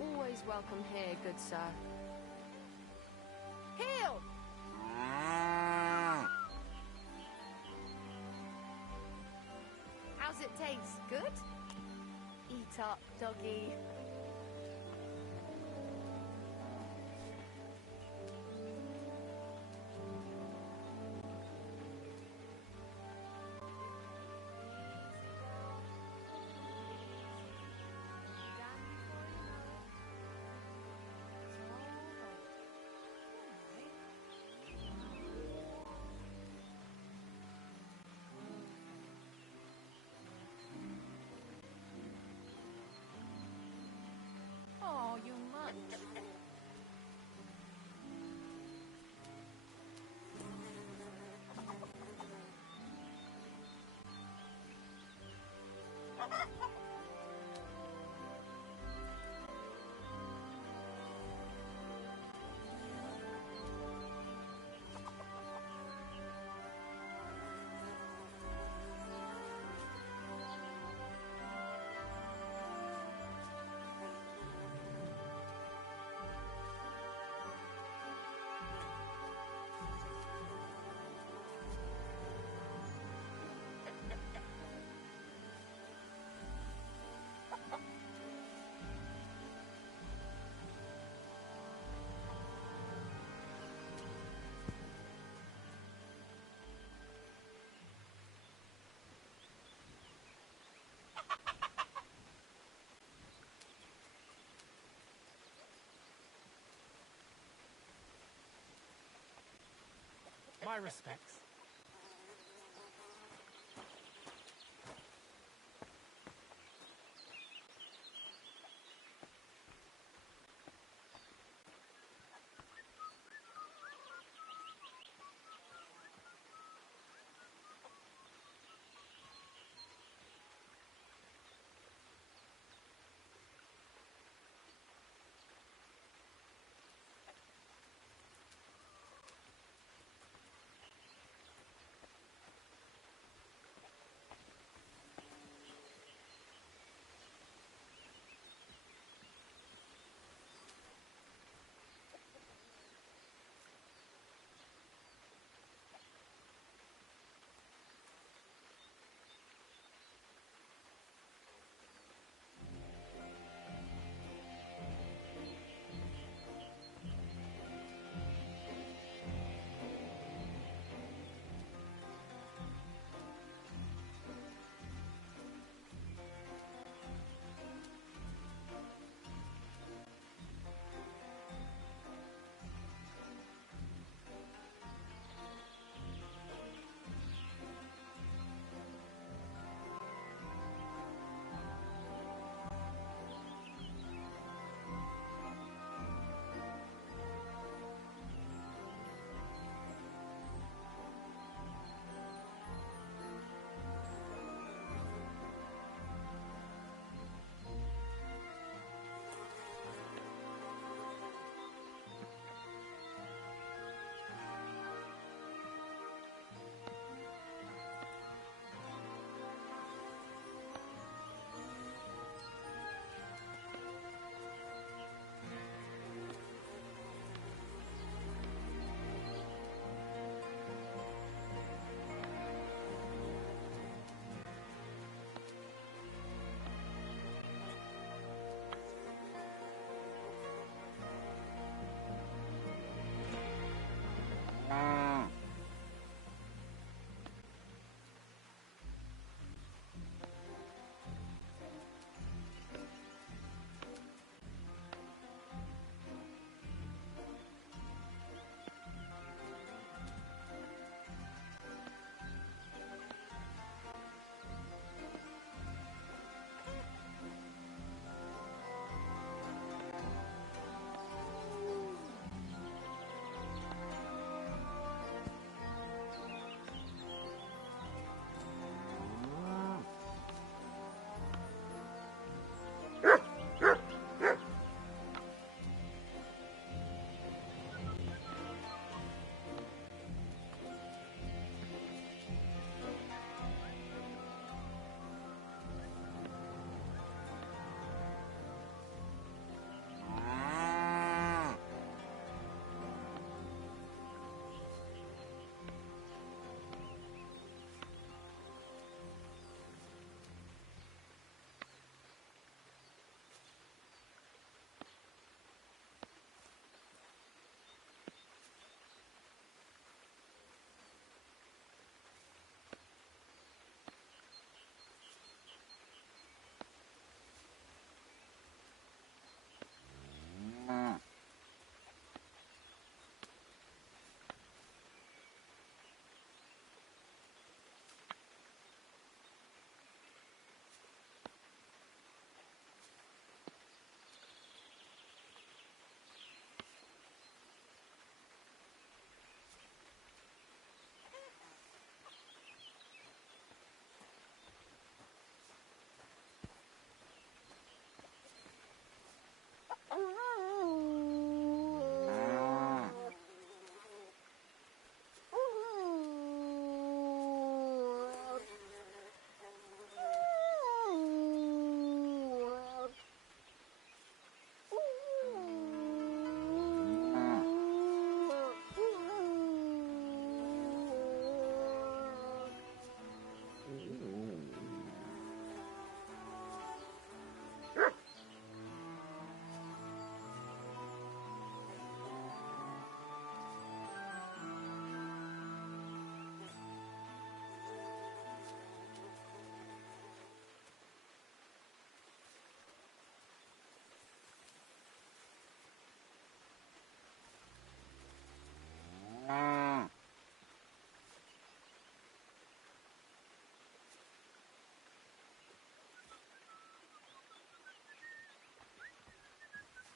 Always welcome here, good sir. Heel! How's it taste? Good? Eat up, doggy. Oh, you munch. My respects.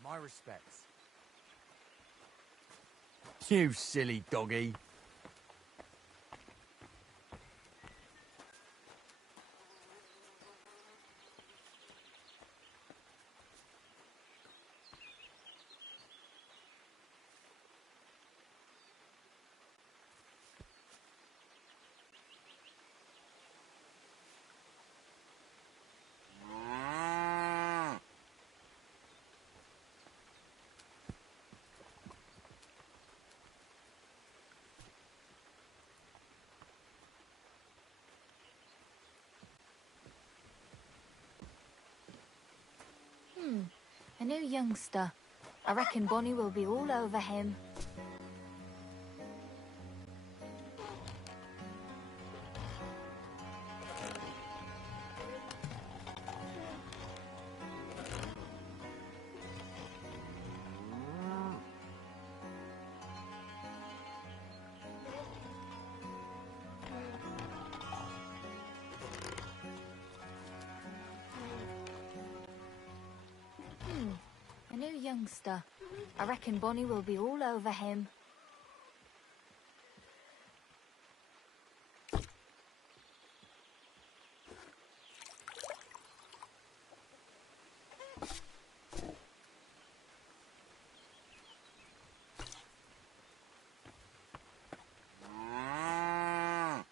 My respects. You silly doggy. A new youngster. I reckon Bonnie will be all over him. A new youngster. I reckon Bonnie will be all over him.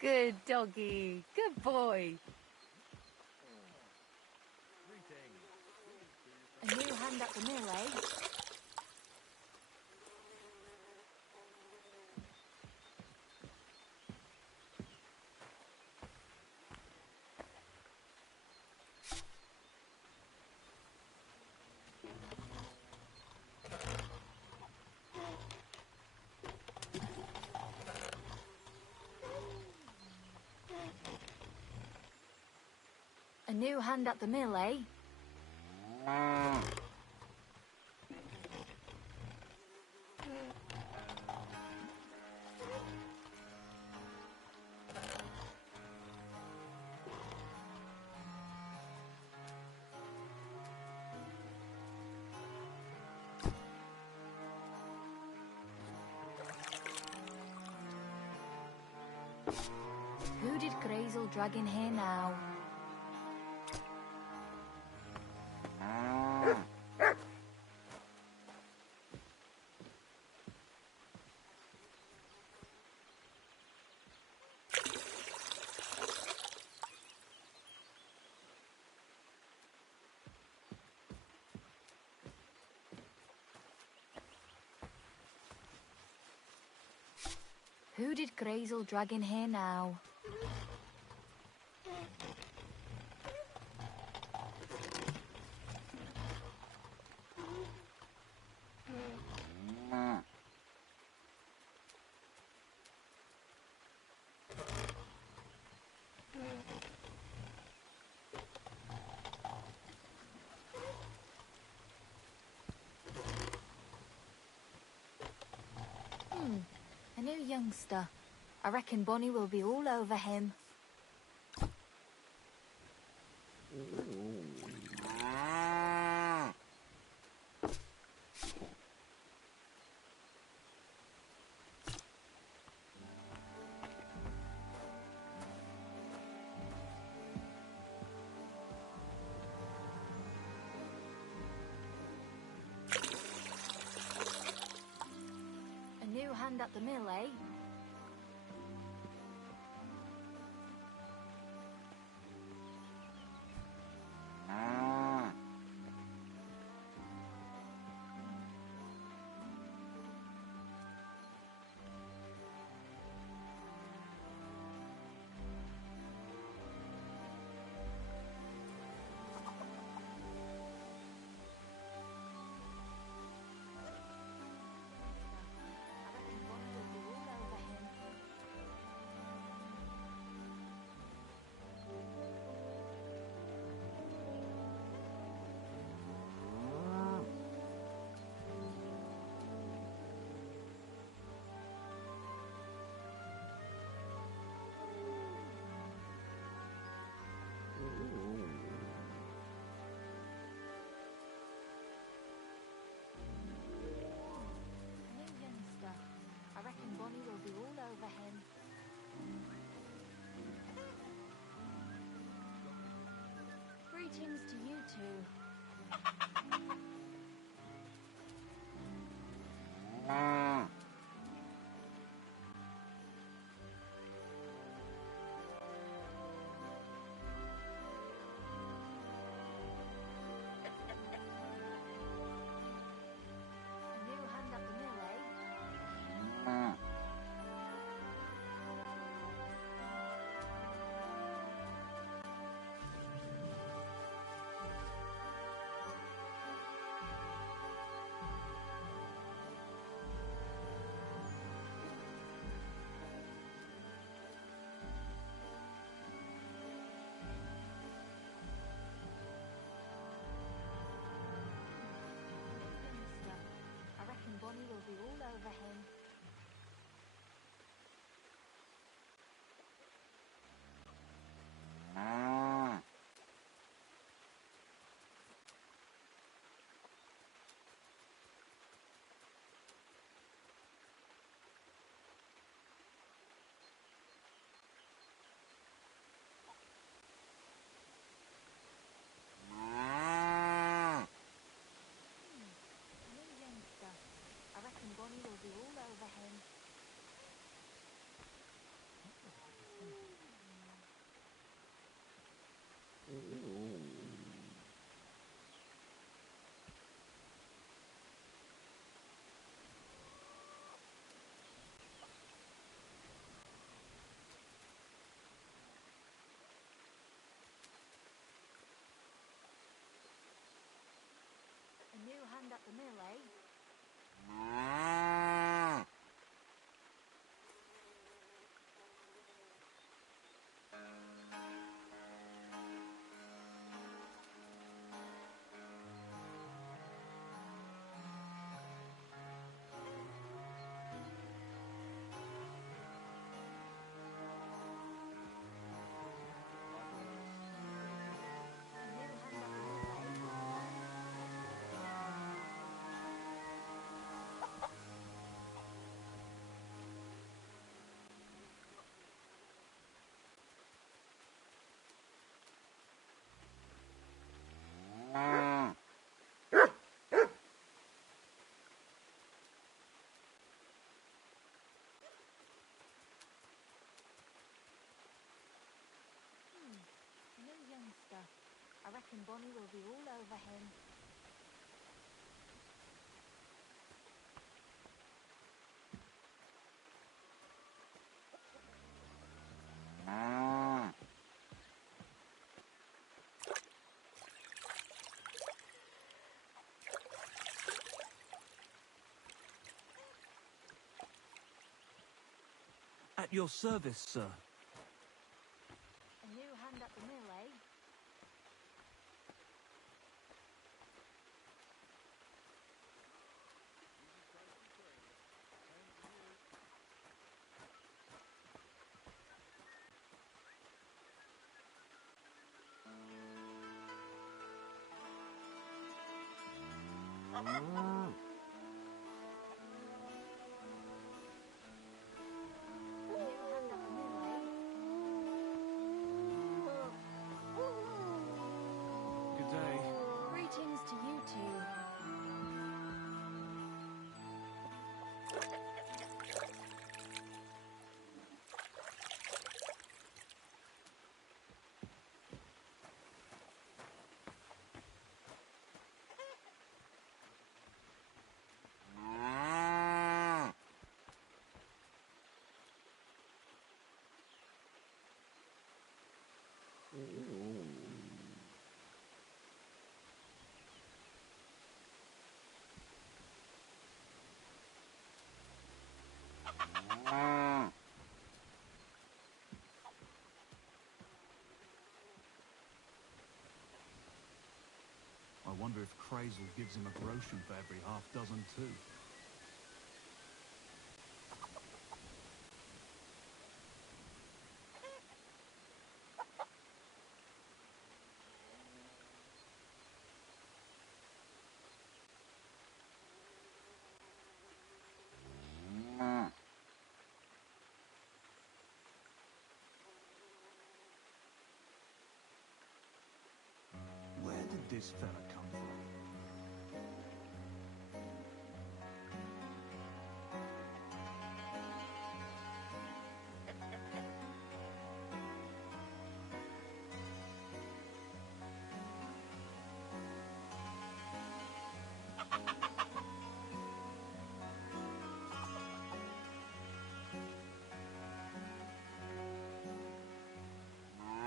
Good doggy. Good boy. A new hand at the mill, eh? A new hand at the mill, eh? Who did Grazel drag in here now? Who did Grazel drag in here now? A new youngster. I reckon Bonnie will be all over him. A new hand at the mill, eh? I reckon Bonnie will be all over mill, eh? No youngster. I reckon Bonnie will be all over him. At your service, sir. A new hand at the mill, eh? A new hand at the mill, eh? Good day. Greetings to you two. I wonder if Crazel gives him a groschen for every half dozen too. Where did this fella come from?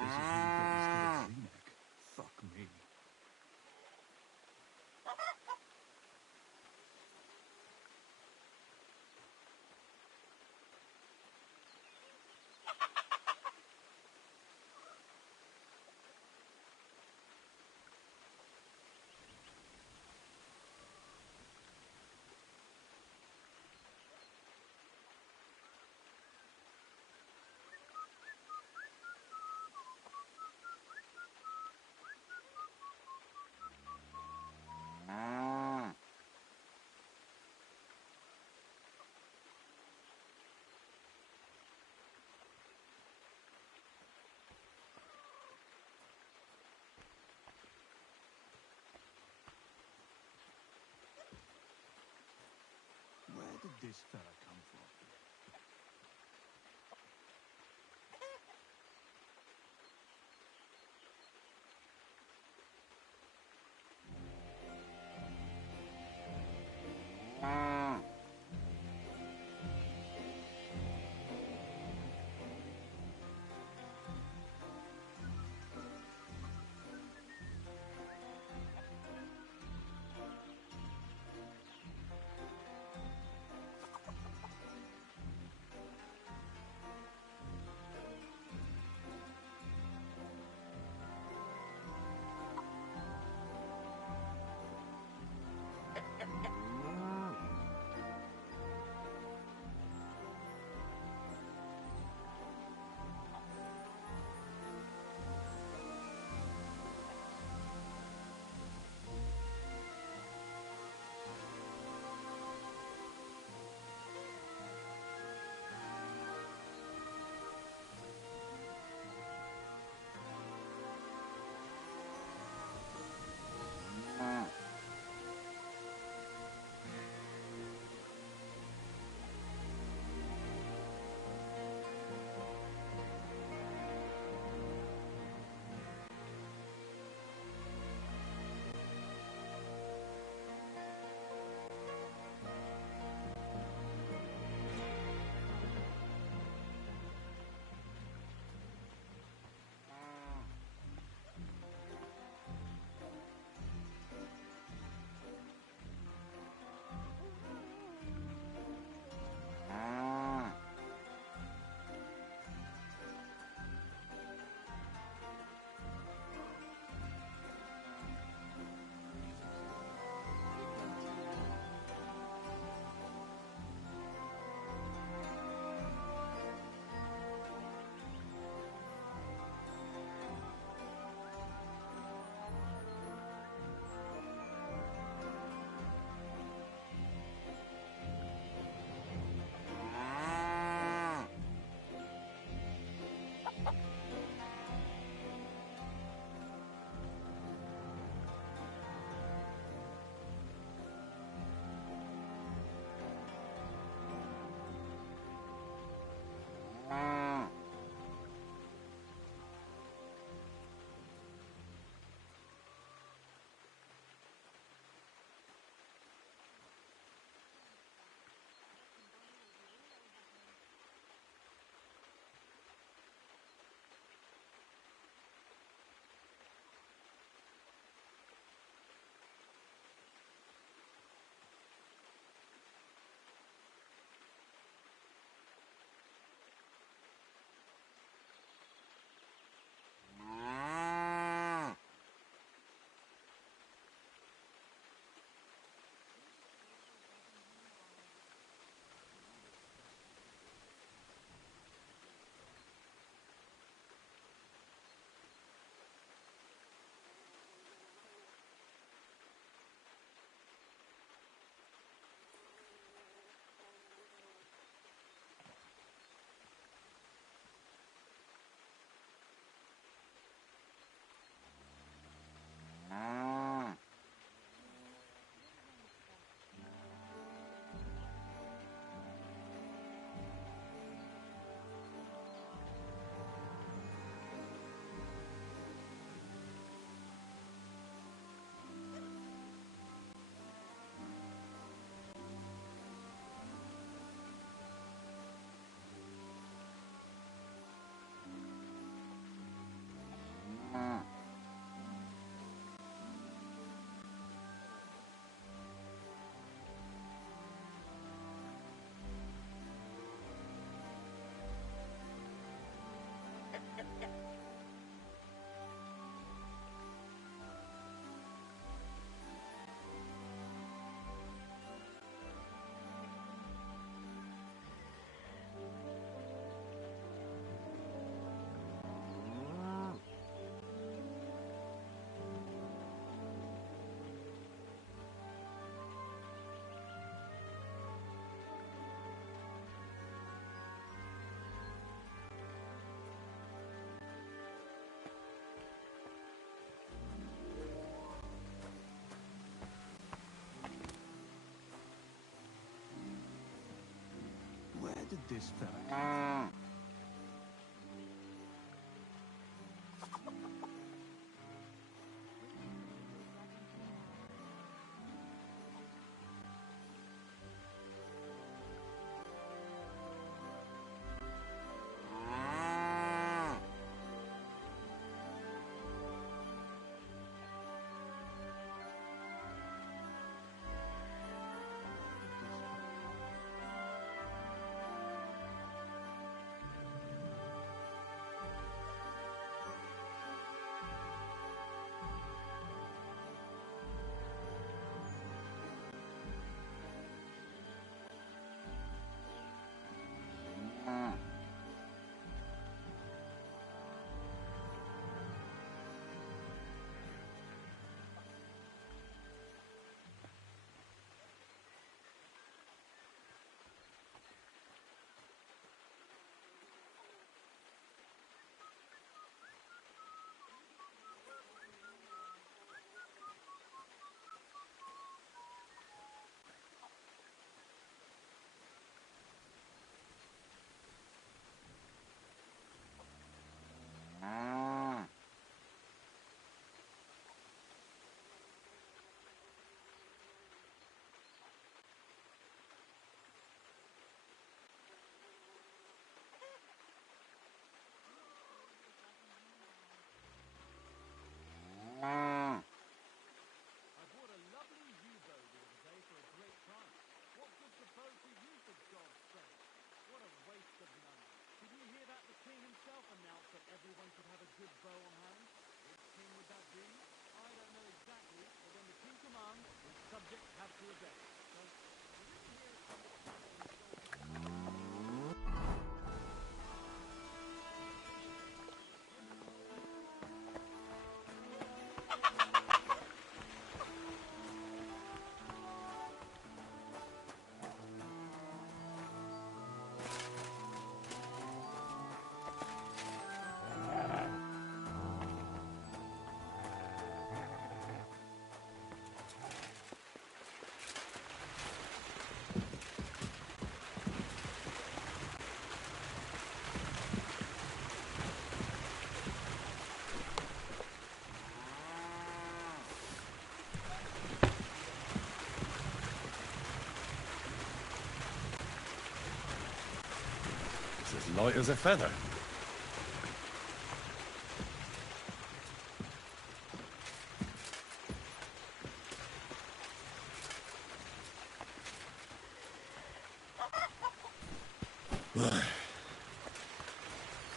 This is how he got his head of V-neck. Fuck me. Where did this fella come from? this fella. I bought a lovely U-boat the other day for a great price. What good's the boat to you, for God's sake? What a waste of money. Did you hear that the king himself announced that everyone should have a good bow on hand? Which king would that be? I don't know exactly, but when the king commands, his subjects have to obey. So, we didn't hear it from the king himself. It's as light as a feather.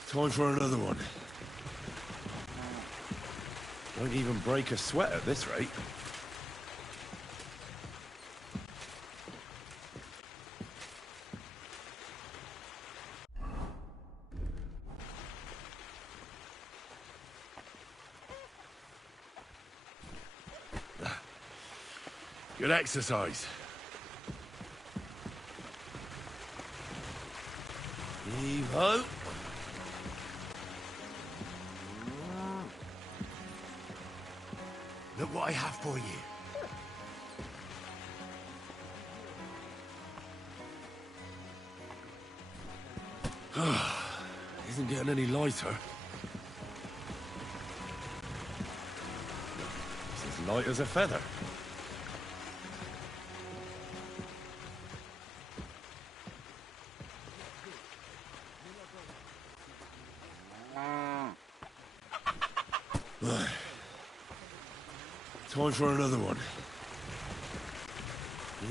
Time for another one. Won't even break a sweat at this rate. Good exercise. Heave-ho. Look what I have for you. Isn't getting any lighter. It's as light as a feather. Time for another one.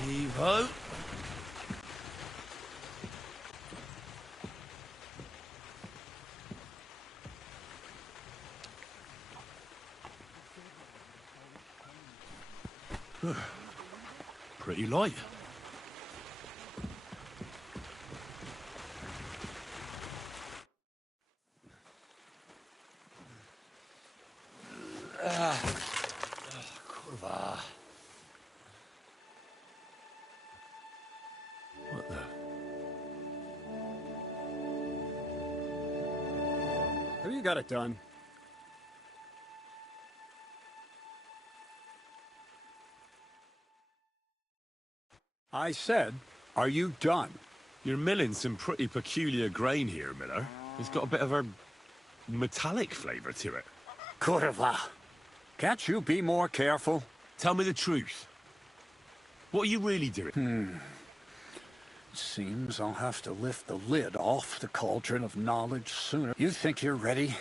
Heave-ho. Pretty light. Kurwa. What the? Have you got it done? I said, are you done? You're milling some pretty peculiar grain here, Miller. It's got a bit of a metallic flavour to it. Kurva. Can't you be more careful? Tell me the truth. What are you really doing? It seems I'll have to lift the lid off the cauldron of knowledge sooner. You think you're ready?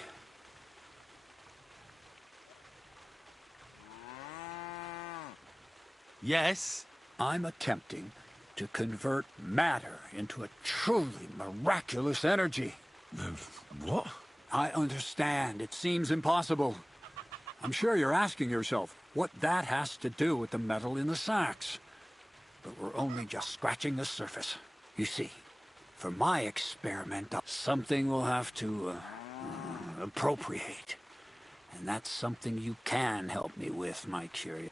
Yes. I'm attempting to convert matter into a truly miraculous energy. What? I understand. It seems impossible. I'm sure you're asking yourself what that has to do with the metal in the sacks. But we're only just scratching the surface. You see, for my experiment, something will have to appropriate. And that's something you can help me with, my curious.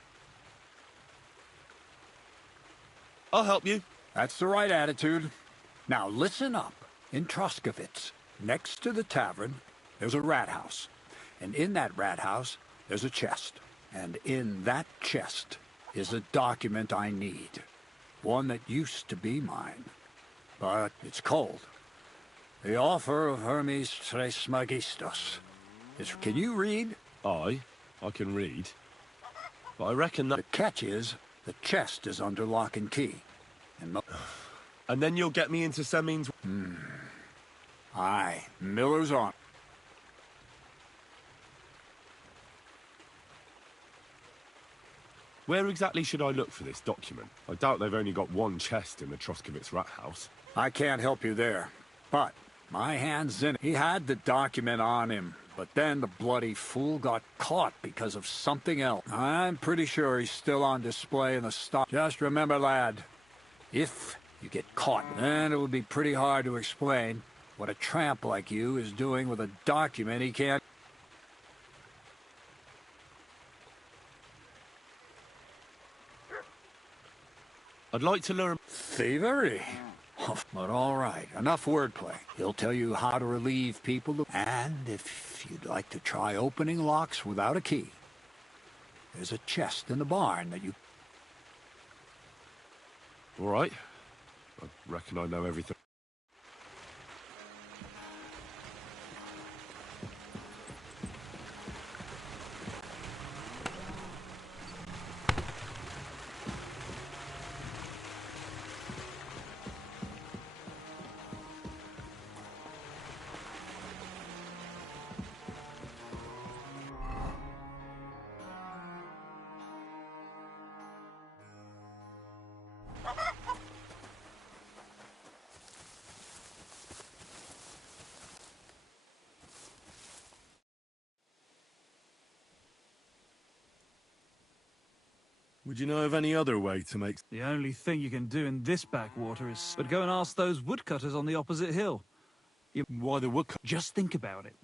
I'll help you. That's the right attitude. Now listen up. In Troskovitz, next to the tavern, there's a rat house. And in that rat house, there's a chest. And in that chest is a document I need. One that used to be mine. But it's cold. The offer of Hermes Trismegistus. Can you read? I can read. But I reckon that... The catch is, the chest is under lock and key. And then you'll get me into Semmene's... Aye, Miller's on. Where exactly should I look for this document? I doubt they've only got one chest in the Troskovitz rat house. I can't help you there. But my hand's in it. He had the document on him. But then the bloody fool got caught because of something else. I'm pretty sure he's still on display in the stock. Just remember, lad, if you get caught, then it would be pretty hard to explain what a tramp like you is doing with a document he can't... I'd like to learn... Thievery? But all right, enough wordplay. He'll tell you how to relieve people, and if you'd like to try opening locks without a key, there's a chest in the barn that you... All right. I reckon I know everything. Would you know of any other way to make... The only thing you can do in this backwater is... But go and ask those woodcutters on the opposite hill. Why the woodcut... Just think about it.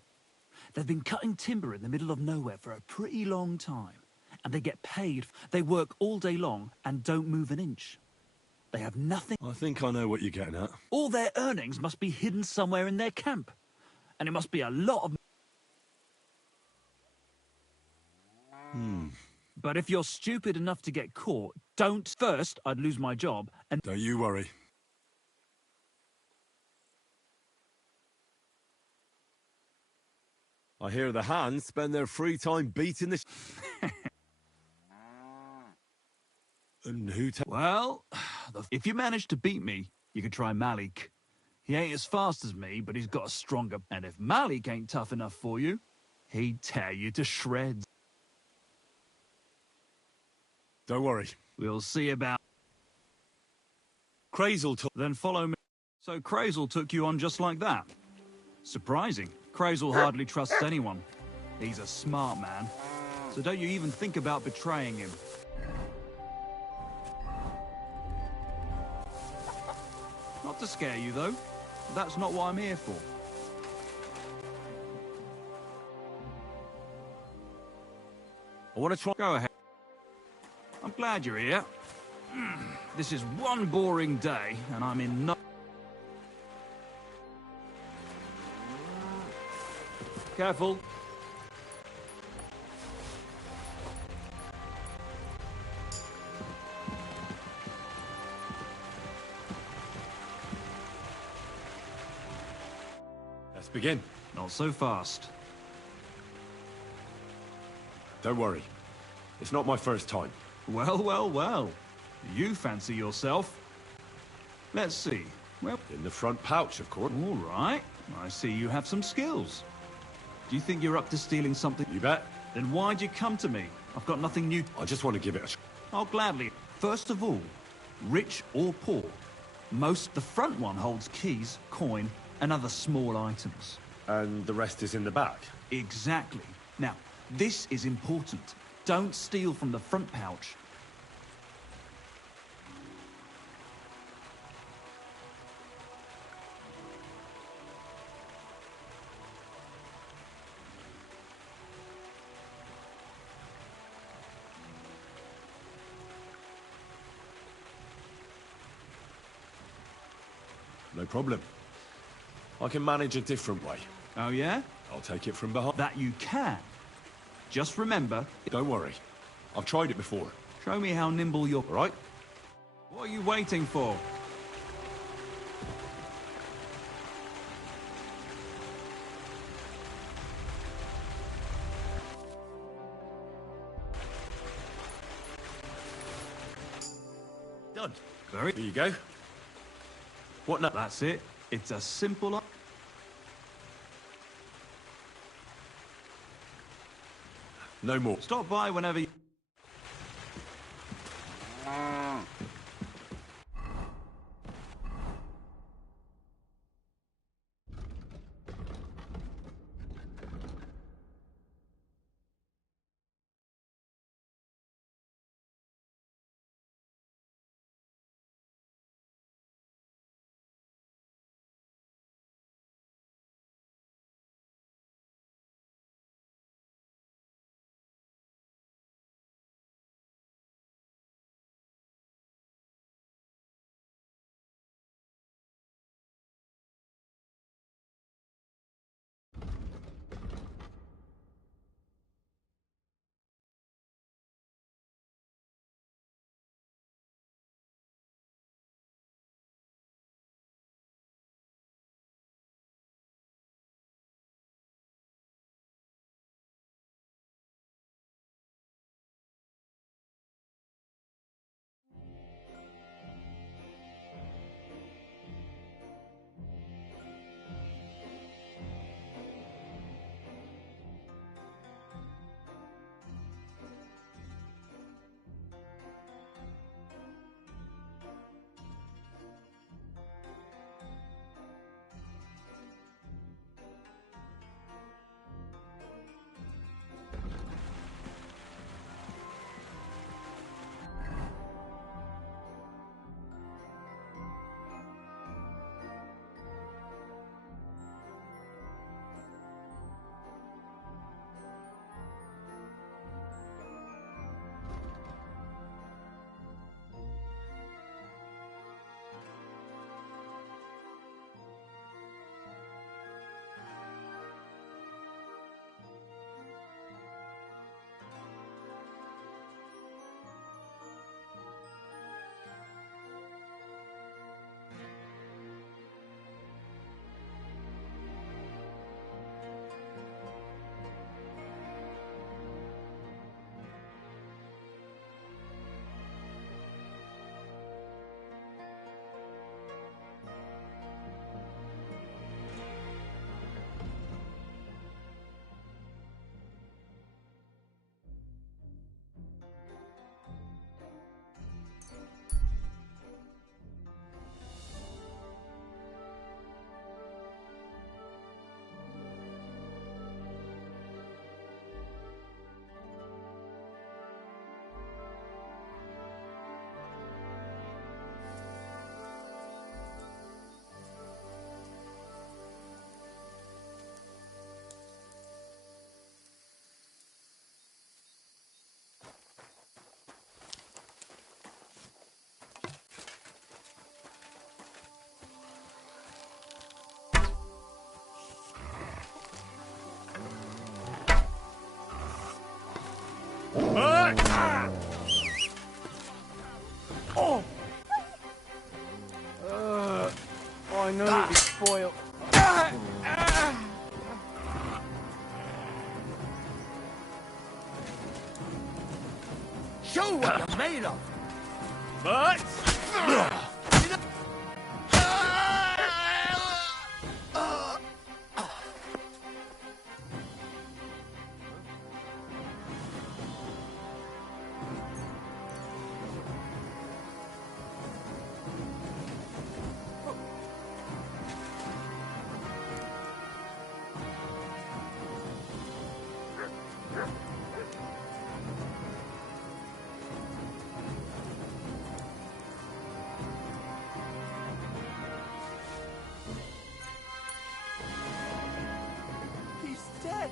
They've been cutting timber in the middle of nowhere for a pretty long time. And they get paid. They work all day long and don't move an inch. They have nothing... I think I know what you're getting at. All their earnings must be hidden somewhere in their camp. And it must be a lot of... But if you're stupid enough to get caught, don't. First, I'd lose my job, and... Don't you worry. I hear the hands spend their free time beating this... And who... Well, if you manage to beat me, you can try Malik. He ain't as fast as me, but he's got a stronger... And if Malik ain't tough enough for you, he'd tear you to shreds. Don't worry. We'll see about... Crazel took... Then follow me. So Crazel took you on just like that? Surprising. Crazel hardly trusts anyone. He's a smart man. So don't you even think about betraying him. Not to scare you, though. That's not what I'm here for. I want to try... Go ahead. I'm glad you're here. This is one boring day, and I'm in no... Careful. Let's begin. Not so fast. Don't worry. It's not my first time. Well, well, well. You fancy yourself. Let's see. Well, In the front pouch, of course. all right. I see you have some skills. Do you think you're up to stealing something? You bet. Then why'd you come to me? I've got nothing new. I just want to give it a I'll gladly. First of all, rich or poor, the front one holds keys, coin, and other small items. And the rest is in the back. Exactly. Now, this is important. Don't steal from the front pouch. No problem. I can manage a different way. Oh, yeah? I'll take it from behind. That you can. Just remember, Don't worry. I've tried it before. show me how nimble you're... All right? What are you waiting for? Done. Very... Here you go. What now? That's it. It's a simple... No more. Stop by whenever you... Show what you're made of. But... He's dead.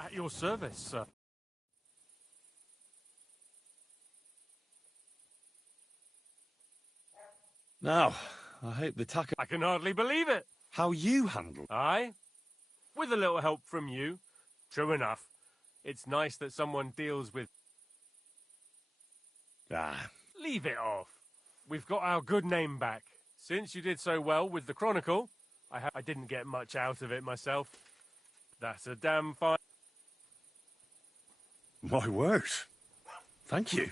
At your service, sir. Now, I hope the taco... I can hardly believe it. How you handle... Aye? With a little help from you. True enough. It's nice that someone deals with... Ah, Leave it off. We've got our good name back. Since you did so well with the Chronicle, I didn't get much out of it myself. That's a damn fine... my word. Thank you.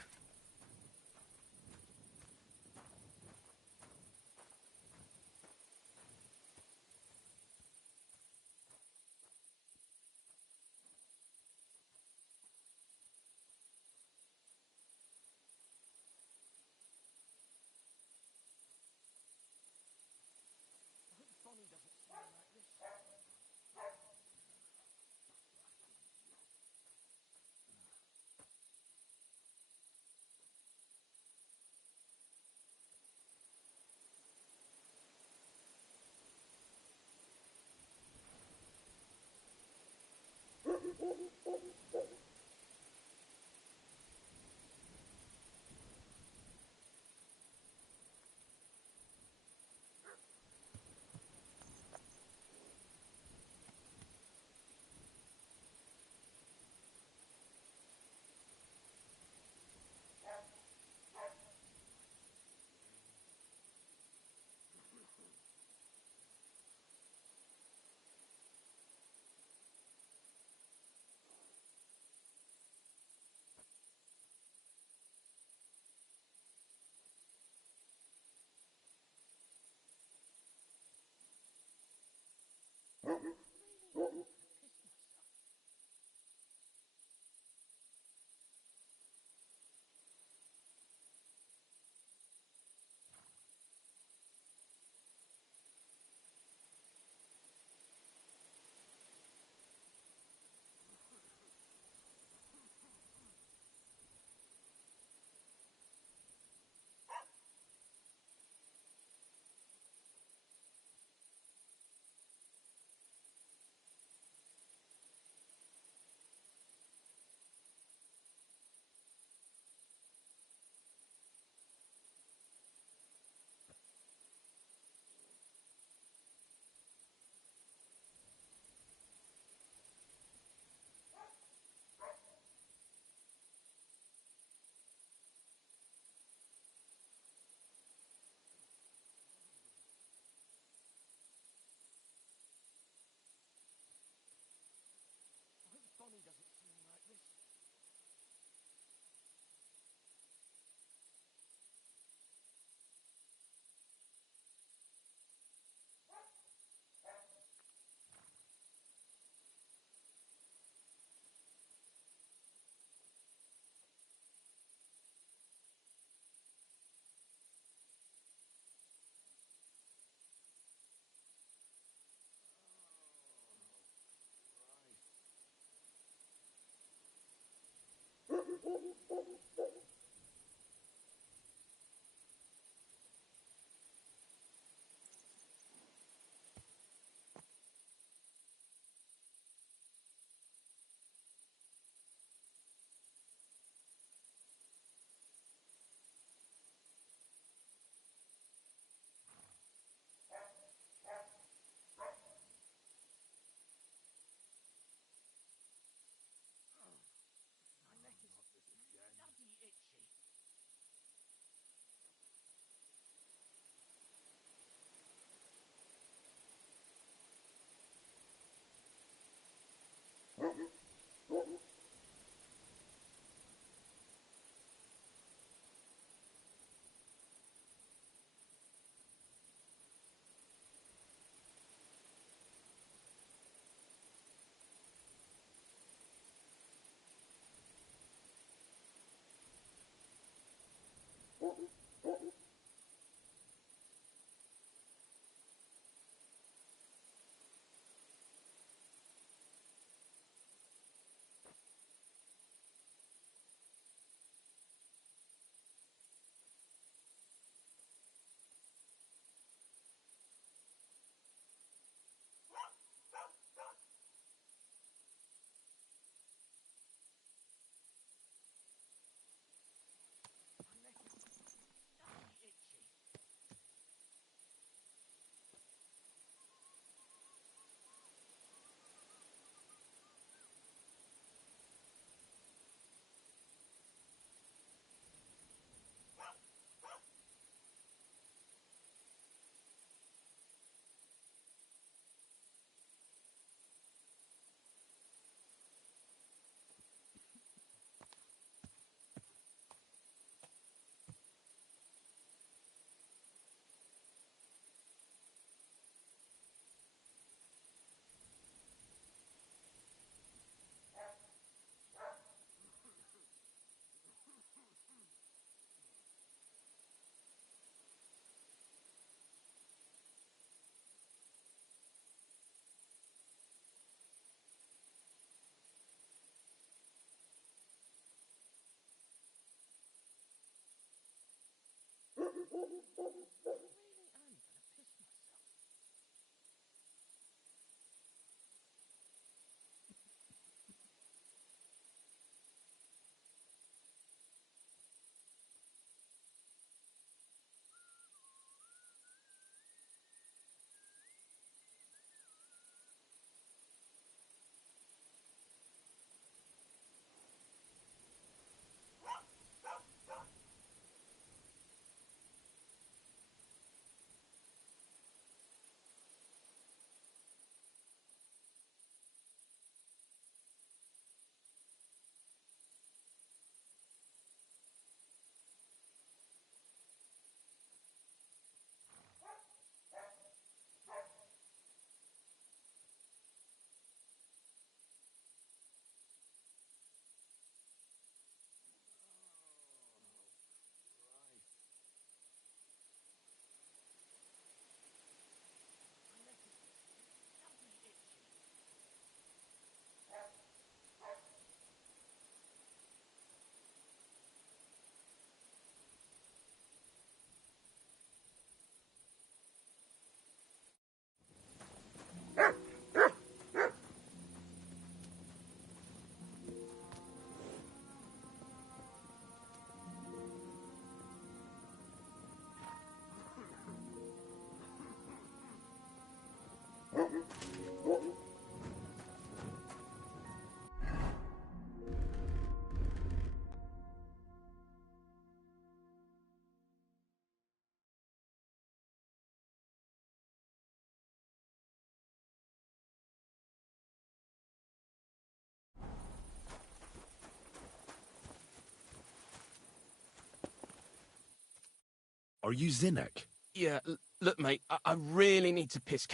Are you Zinnek? Yeah, look, mate, I really need to piss.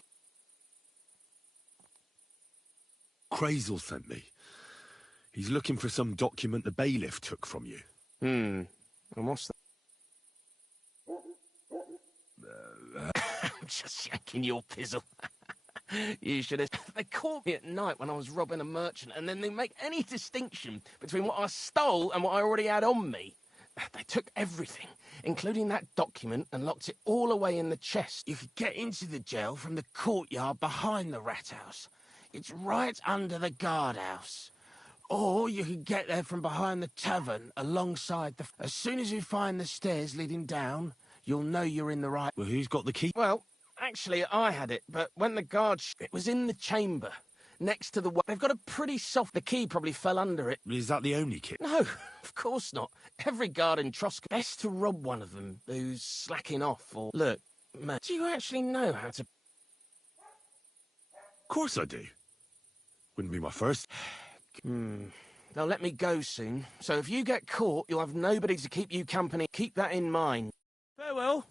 Crazel sent me. He's looking for some document the bailiff took from you. And what's that? I'm just yanking your pizzle. You should have. They caught me at night when I was robbing a merchant, and then they make any distinction between what I stole and what I already had on me. They took everything, including that document, and locked it all away in the chest. You could get into the jail from the courtyard behind the rat house. It's right under the guardhouse. Or you could get there from behind the tavern, alongside the... As soon as you find the stairs leading down, you'll know you're in the right... Well, who's got the key? Well, actually, I had it, but when the guards... It was in the chamber, next to the... They've got a pretty soft... The key probably fell under it. Is that the only key? No, of course not. Every guard in Troska... Best to rob one of them who's slacking off, or... Look, mate, do you actually know how to... Of course I do. Wouldn't be my first. They'll let me go soon, so if you get caught, you'll have nobody to keep you company. Keep that in mind. Farewell.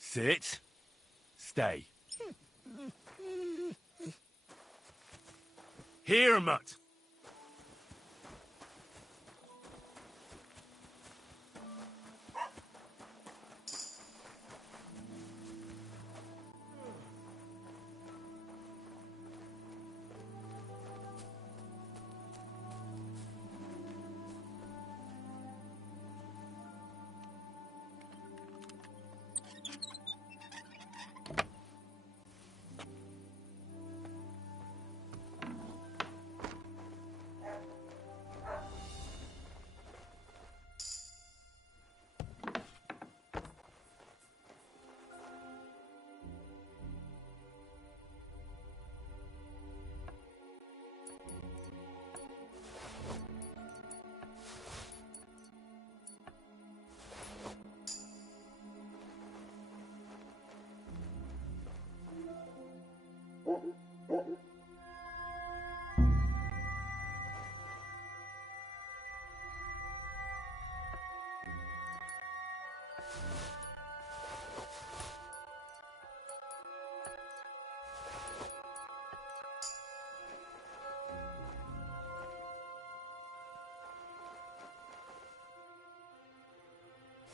Sit. Stay. Here, mutt.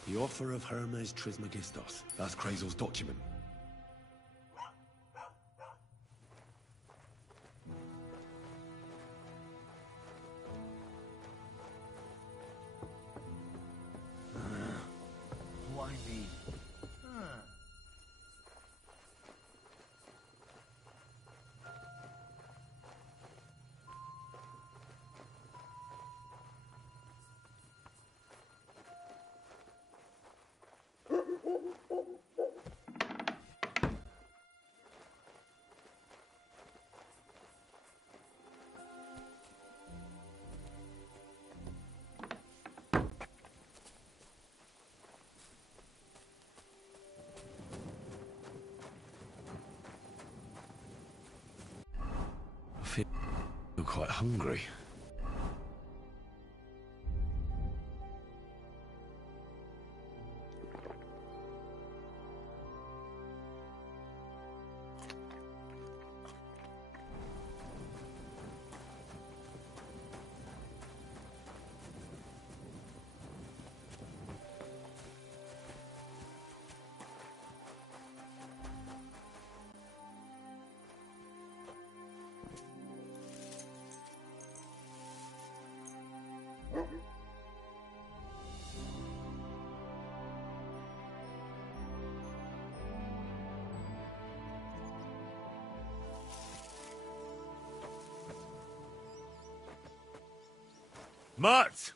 The offer of Hermes Trismegistos. That's Krazel's document. Why me? I feel quite hungry. Mutt!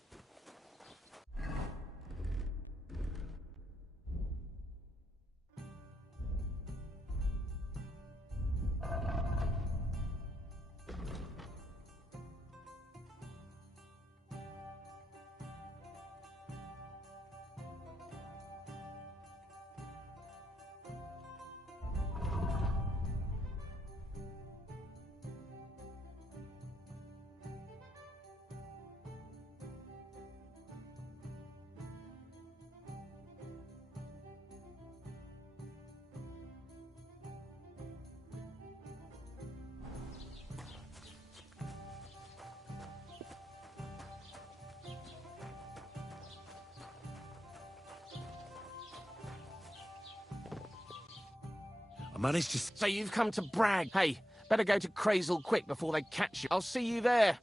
I managed to... So you've come to brag. Hey, better go to Krazel quick before they catch you. I'll see you there.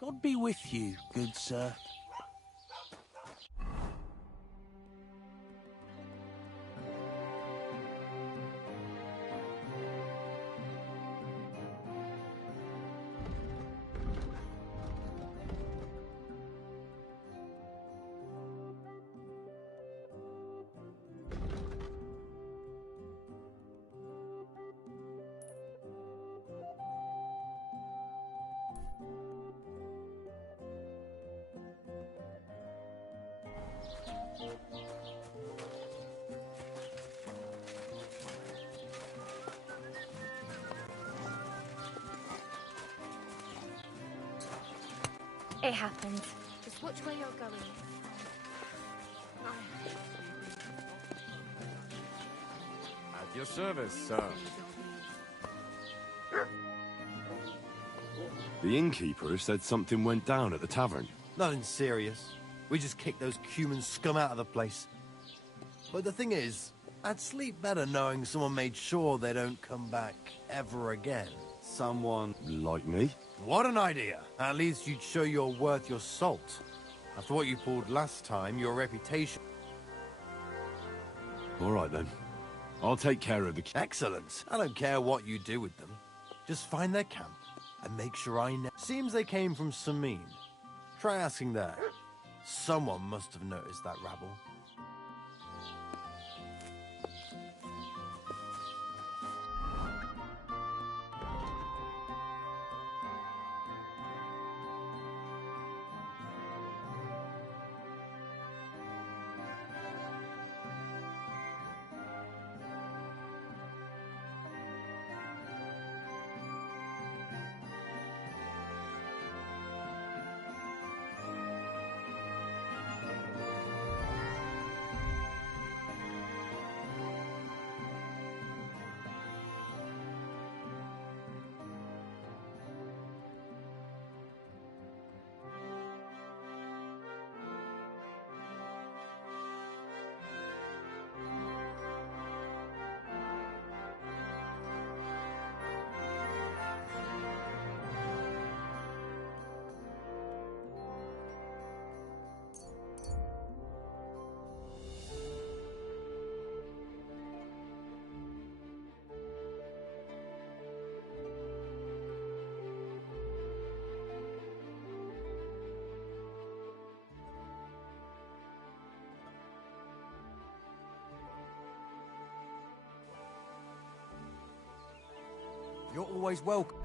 God be with you, good sir. It happened. Just which way you're going. At your service, sir. The innkeeper said something went down at the tavern. Nothing serious. We just kicked those human scum out of the place. But the thing is, I'd sleep better knowing someone made sure they don't come back ever again. Someone like me? What an idea! At least you'd show you're worth your salt. After what you pulled last time, your reputation... All right, then. I'll take care of the... Excellent. I don't care what you do with them. Just find their camp and make sure I know. Seems they came from Samin. Try asking there. Someone must have noticed that rabble. You're always welcome.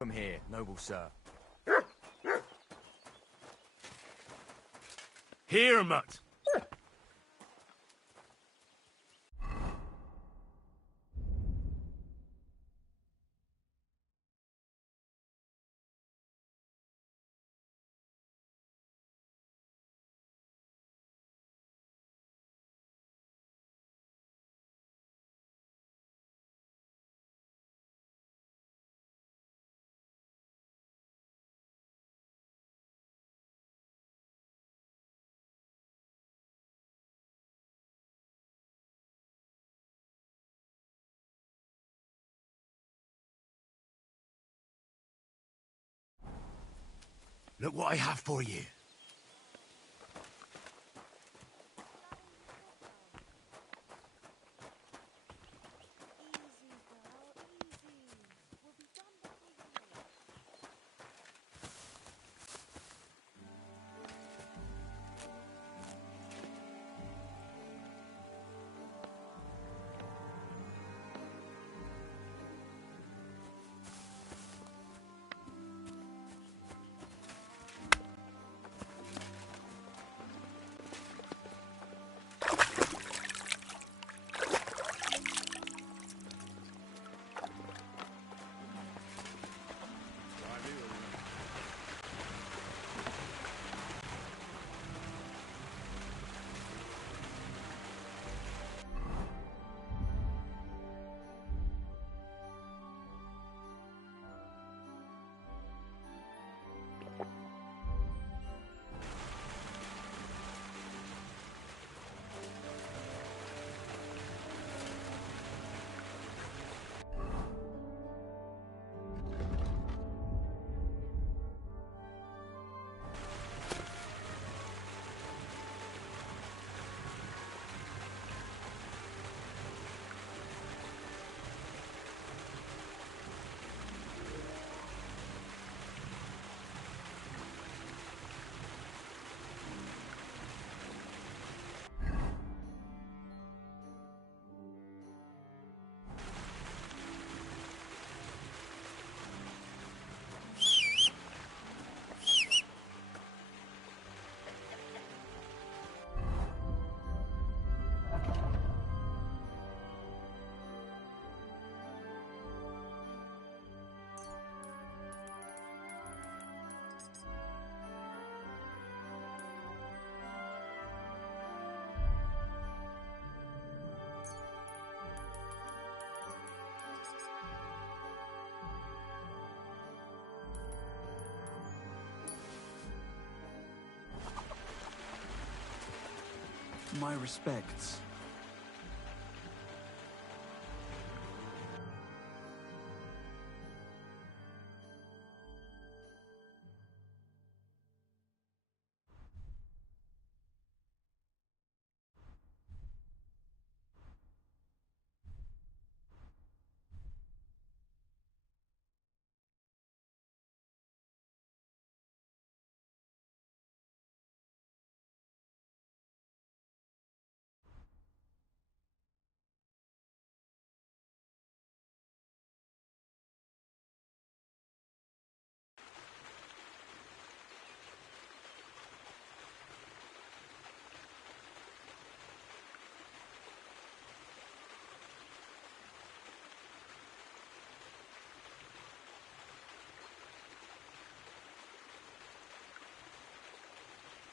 Come here, noble sir. Here, mutt! Look what I have for you. My respects.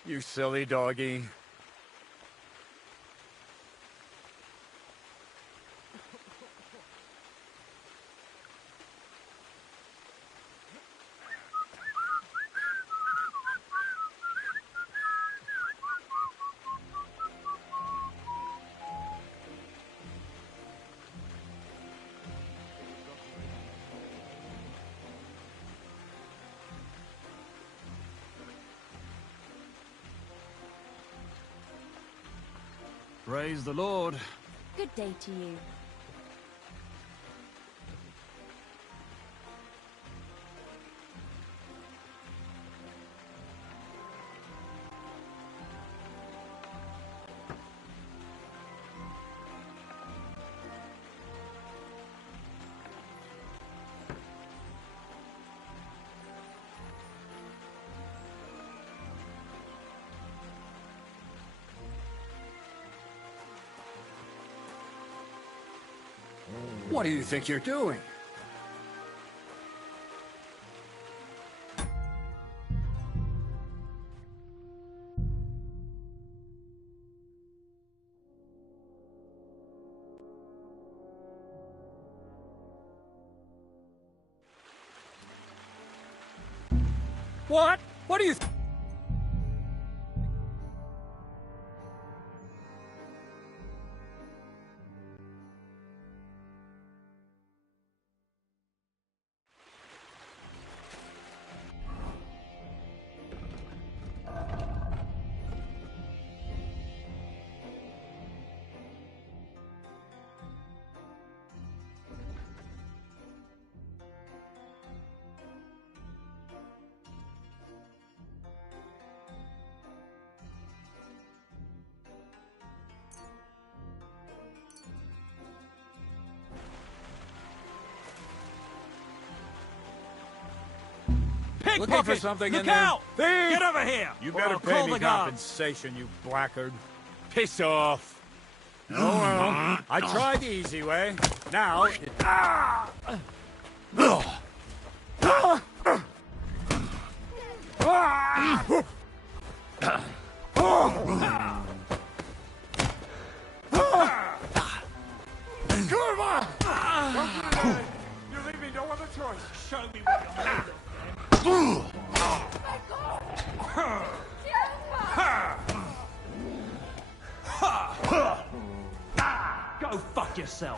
You silly doggy. Praise the Lord. Good day to you. What do you think you're doing? What? What do you... Looking for something in there? Out! Thief! Get over here! You or better I'll pay call me the guards. compensation, you blackguard. Piss off! Oh well, I tried the easy way. Now, you leave me no other choice. Show me what you're made of. Go fuck yourself.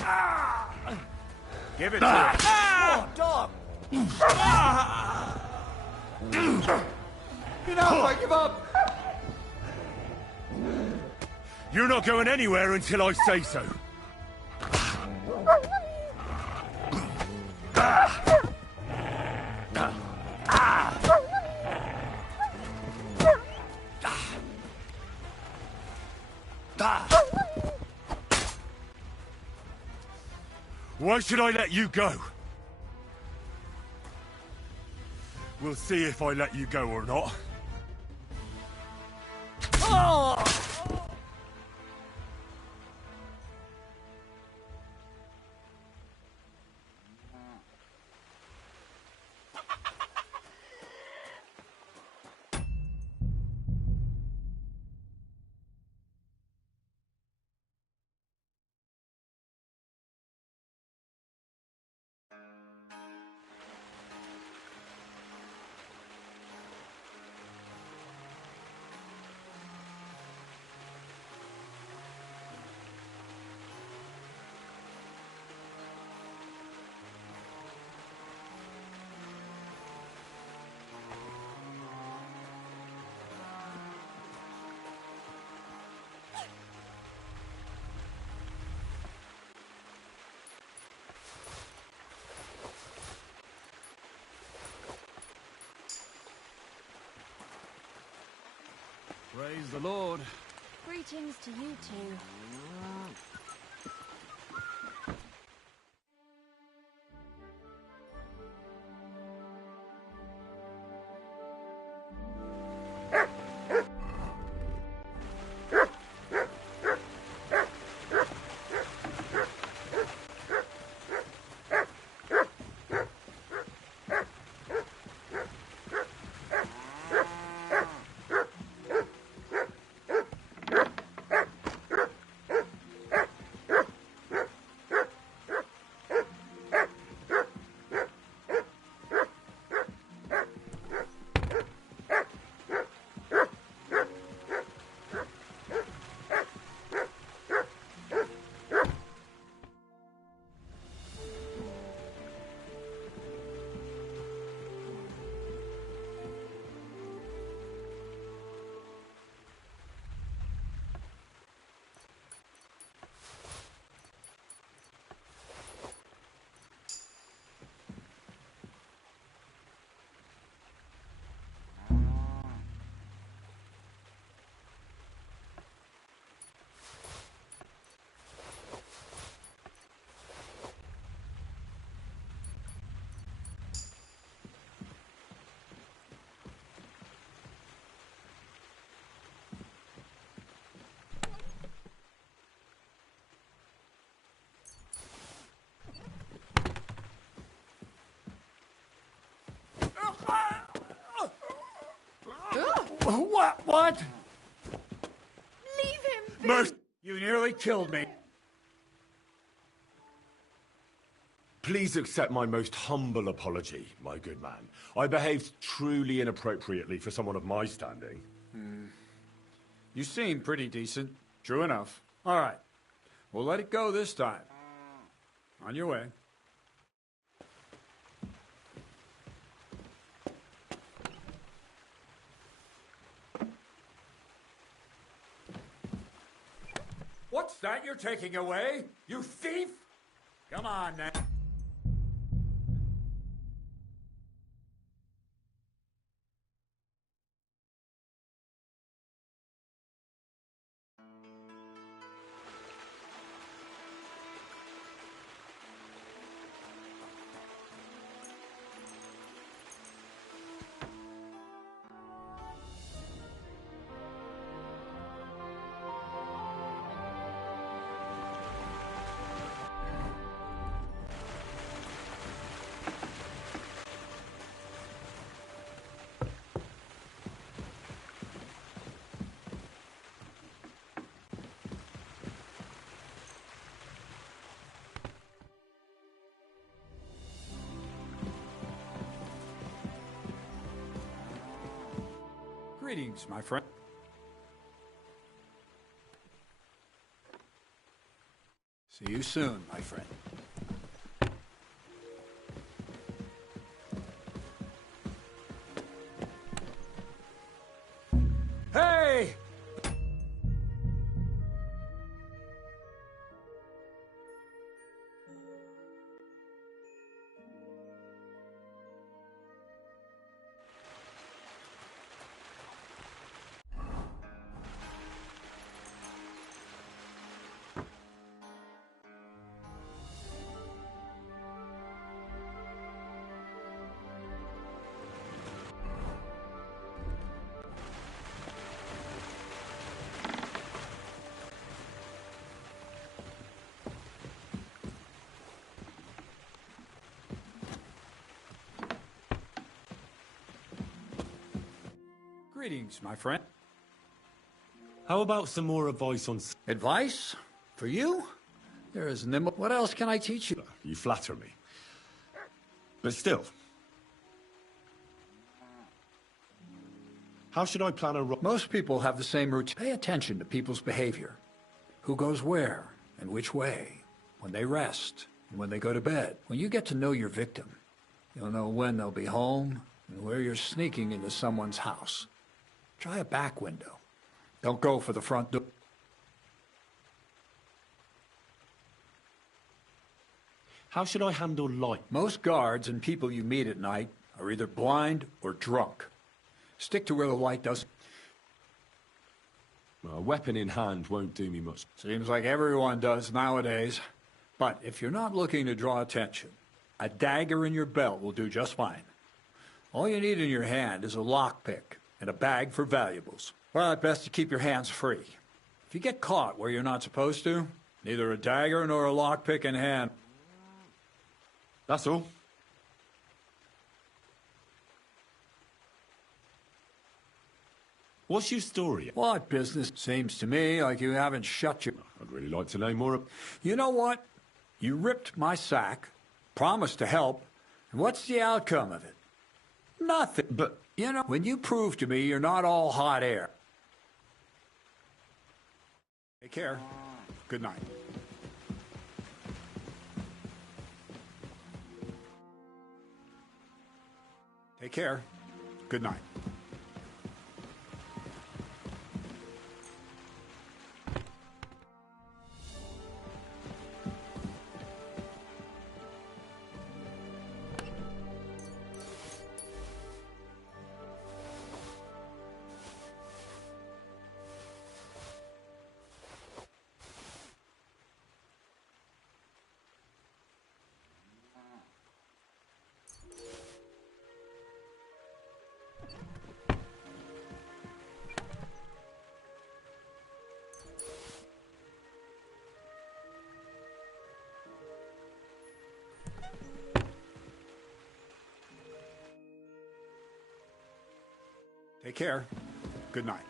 Give it to him. Oh, dog! Enough, I give up! You're not going anywhere until I say so. Why should I let you go? We'll see if I let you go or not. Praise the Lord. Greetings to you two. What? What? Leave him be! Mercy! You nearly killed me. Please accept my most humble apology, my good man. I behaved truly inappropriately for someone of my standing. You seem pretty decent. True enough. All right. We'll let it go this time. On your way. What's that you're taking away? You thief! Come on, now. Greetings, my friend. See you soon, my friend. Hey! Greetings, my friend. How about some more advice on... Advice? For you? There is nimble. What else can I teach you? You flatter me. But still... How should I plan a... Most people have the same routine. Pay attention to people's behavior. Who goes where and which way. When they rest and when they go to bed. When you get to know your victim, you'll know when they'll be home and where you're sneaking into someone's house. Try a back window. Don't go for the front door. How should I handle light? Most guards and people you meet at night are either blind or drunk. Stick to where the light does. Well, a weapon in hand won't do me much. Seems like everyone does nowadays. But if you're not looking to draw attention, a dagger in your belt will do just fine. All you need in your hand is a lockpick and a bag for valuables. Well, it's best to keep your hands free. If you get caught where you're not supposed to, neither a dagger nor a lockpick in hand. That's all. What's your story? What business? Seems to me like you haven't shut your... I'd really like to know more. You know what? You ripped my sack, promised to help, and what's the outcome of it? Nothing. But... You know, when you prove to me you're not all hot air. Take care. Good night. Take care. Good night. Take care. Good night.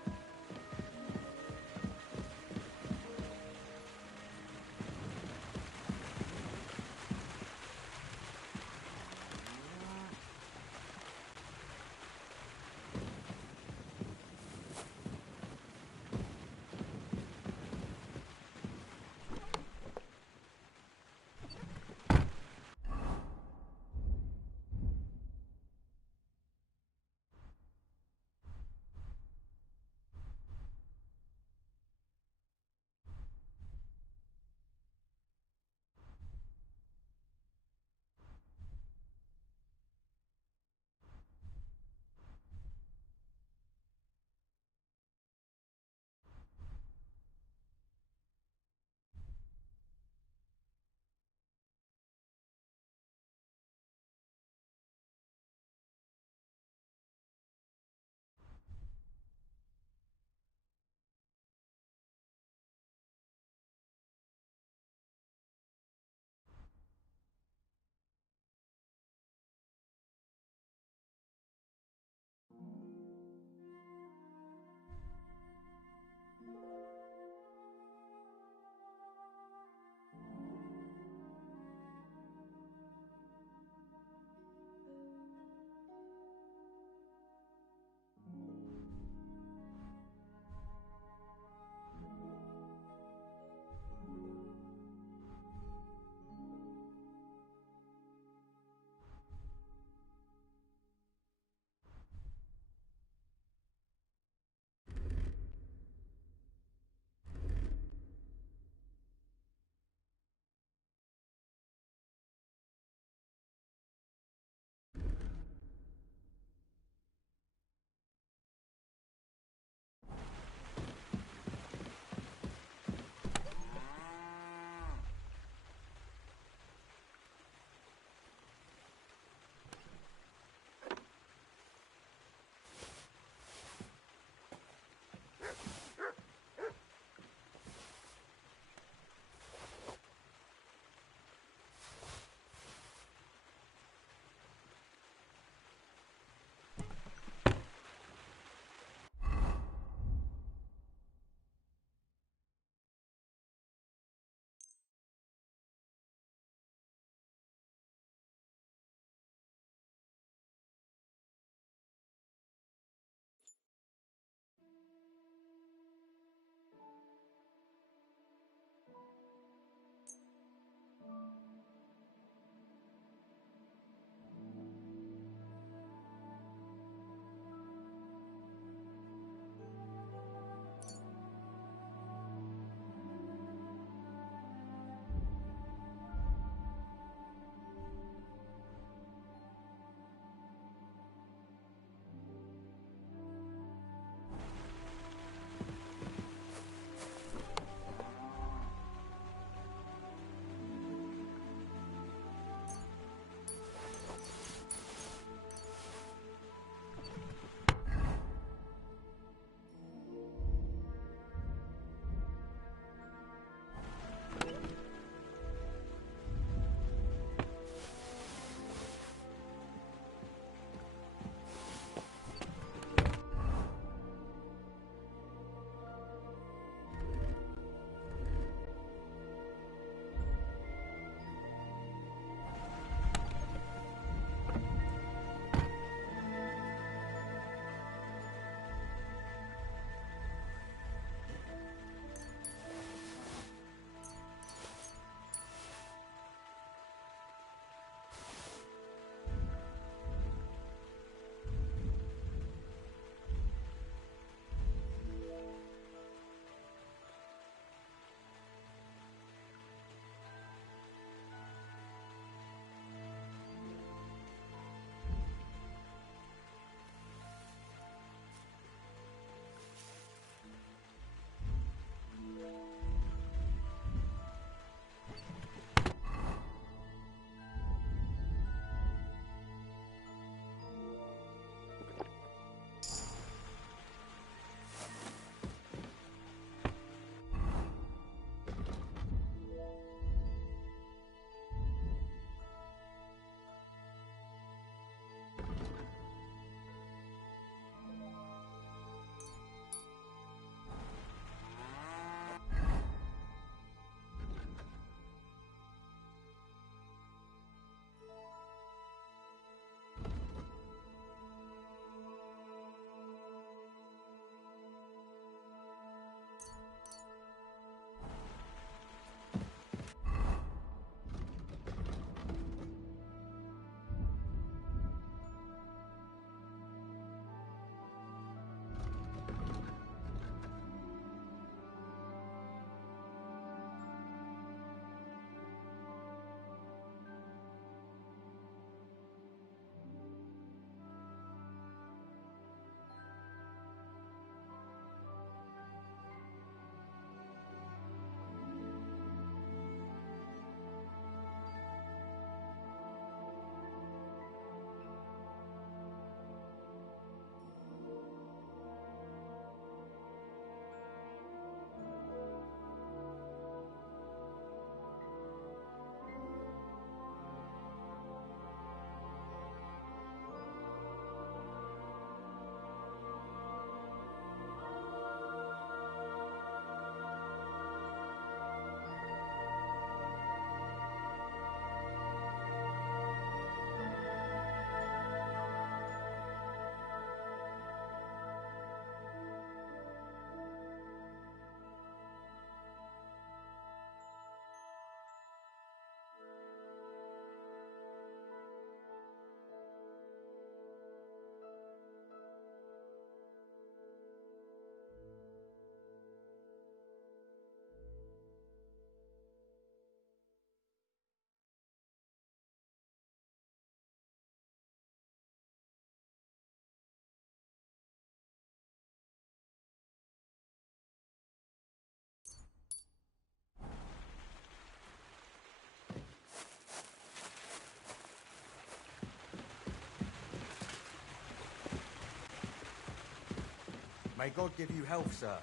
May God give you health, sir.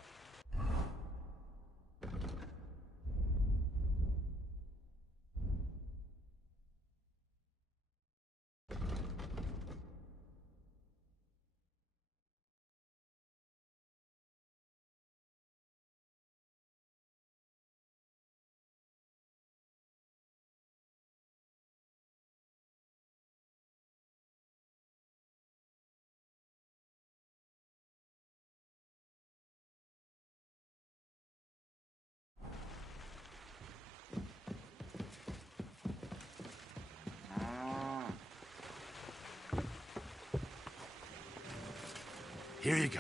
Here you go.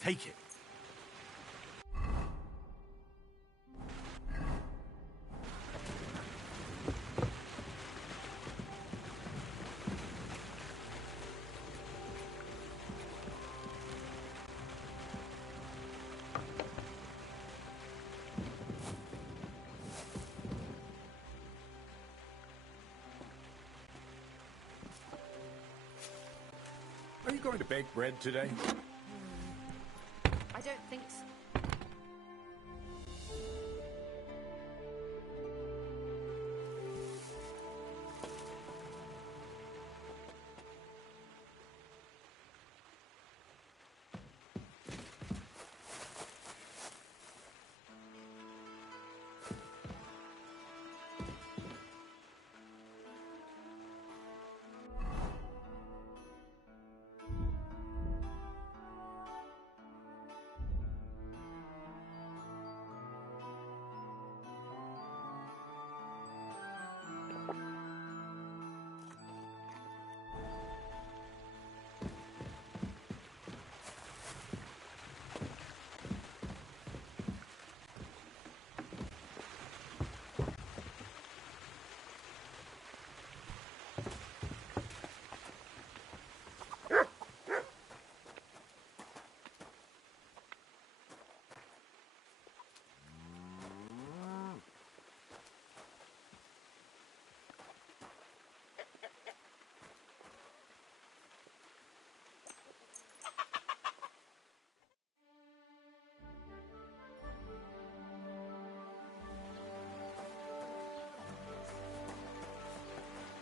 Take it. Are you going to bake bread today? I don't think so.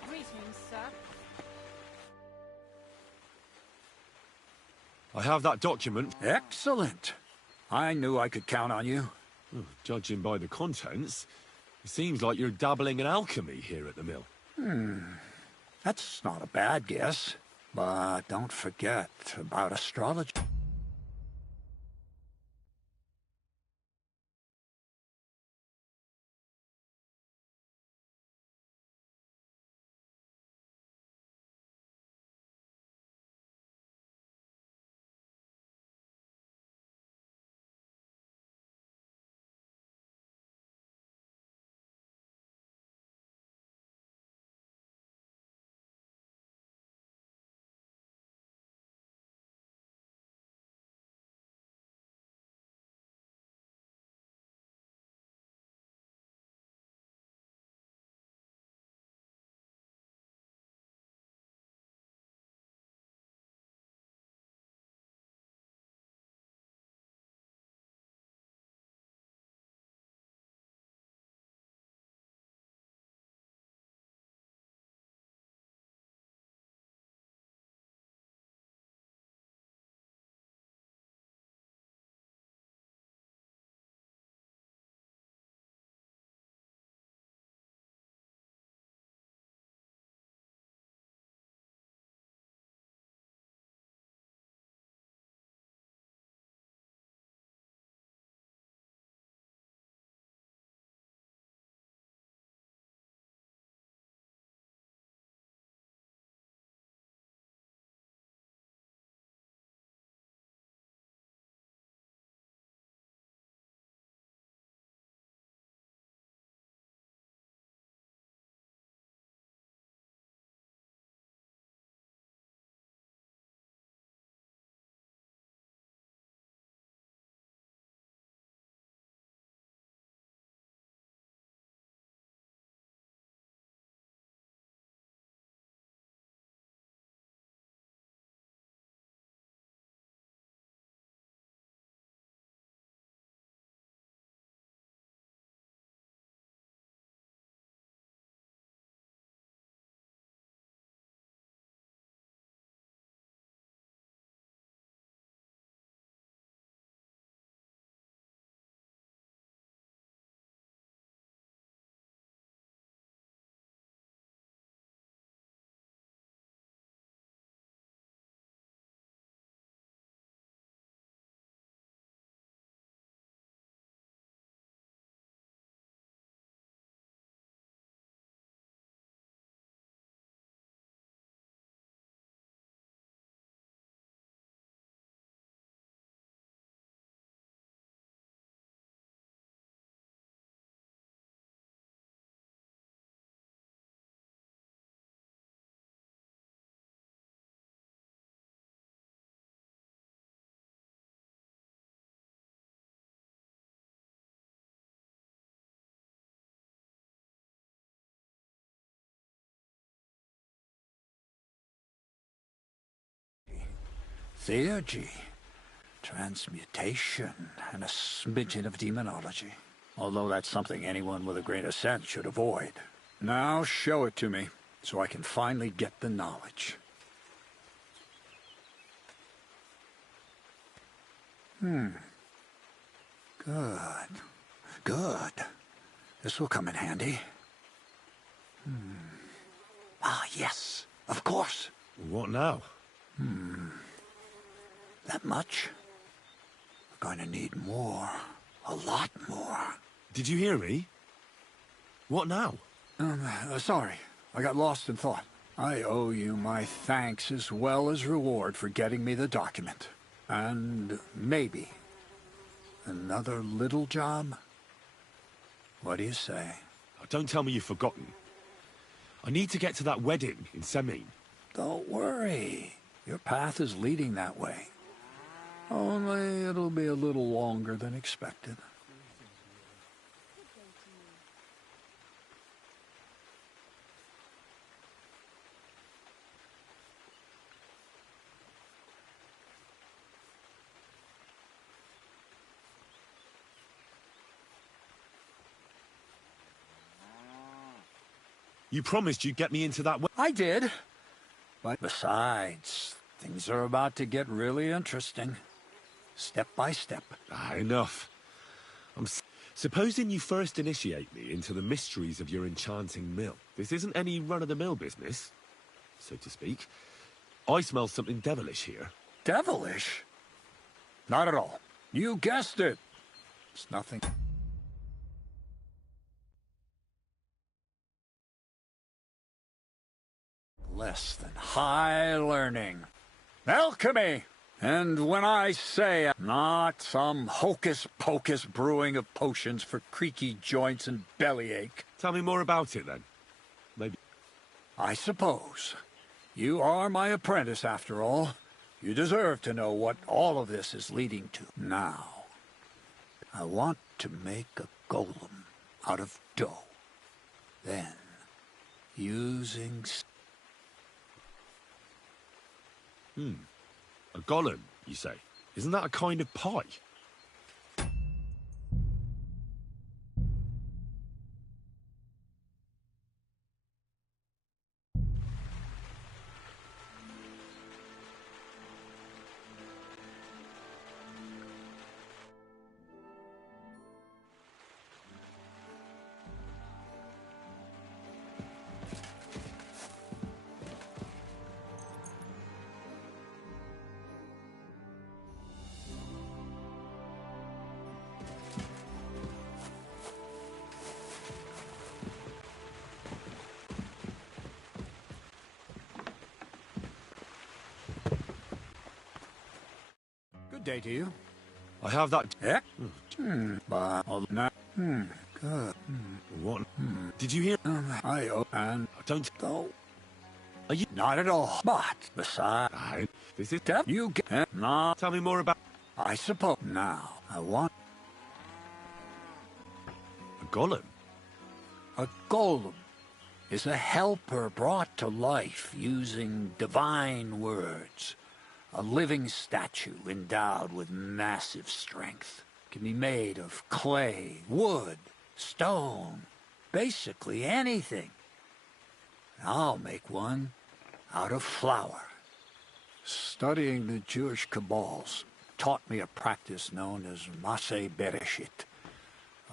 Greetings, sir. I have that document. Excellent. I knew I could count on you. Judging by the contents, it seems like you're dabbling in alchemy here at the mill. That's not a bad guess. But don't forget about astrology. theurgy, transmutation, and a smidgen of demonology. Although that's something anyone with a grain of sense should avoid. Now show it to me, so I can finally get the knowledge. Good. Good. This will come in handy. Ah, yes. Of course. What now? That much? We're going to need more. A lot more. Did you hear me? What now? Sorry. I got lost in thought. I owe you my thanks as well as reward for getting me the document. And maybe another little job? What do you say? Oh, don't tell me you've forgotten. I need to get to that wedding in Semine. Don't worry. Your path is leading that way. Only it'll be a little longer than expected. You promised you'd get me into that I did. But besides, things are about to get really interesting. Step by step. Enough. Supposing you first initiate me into the mysteries of your enchanting mill. This isn't any run-of-the-mill business, so to speak. I smell something devilish here. Devilish? Not at all. You guessed it. It's nothing. Less than high learning. Alchemy! And when I say not some hocus-pocus brewing of potions for creaky joints and bellyache. Tell me more about it, then. Maybe. I suppose. You are my apprentice, after all. You deserve to know what all of this is leading to. Now, I want to make a golem out of dough. Then, using... A golem, you say? Isn't that a kind of pie? Good day to you. I have that... Yeah? Good. What? Did you hear? I owe and... Don't... Though. Are you... Not at all. But, besides... This is... You get... Not... Tell me more about... I suppose. Now, I want... A golem? A golem is a helper brought to life using divine words. A living statue endowed with massive strength. Can be made of clay, wood, stone, basically anything. I'll make one out of flour. Studying the Jewish Kabbals taught me a practice known as Maseh Bereshit.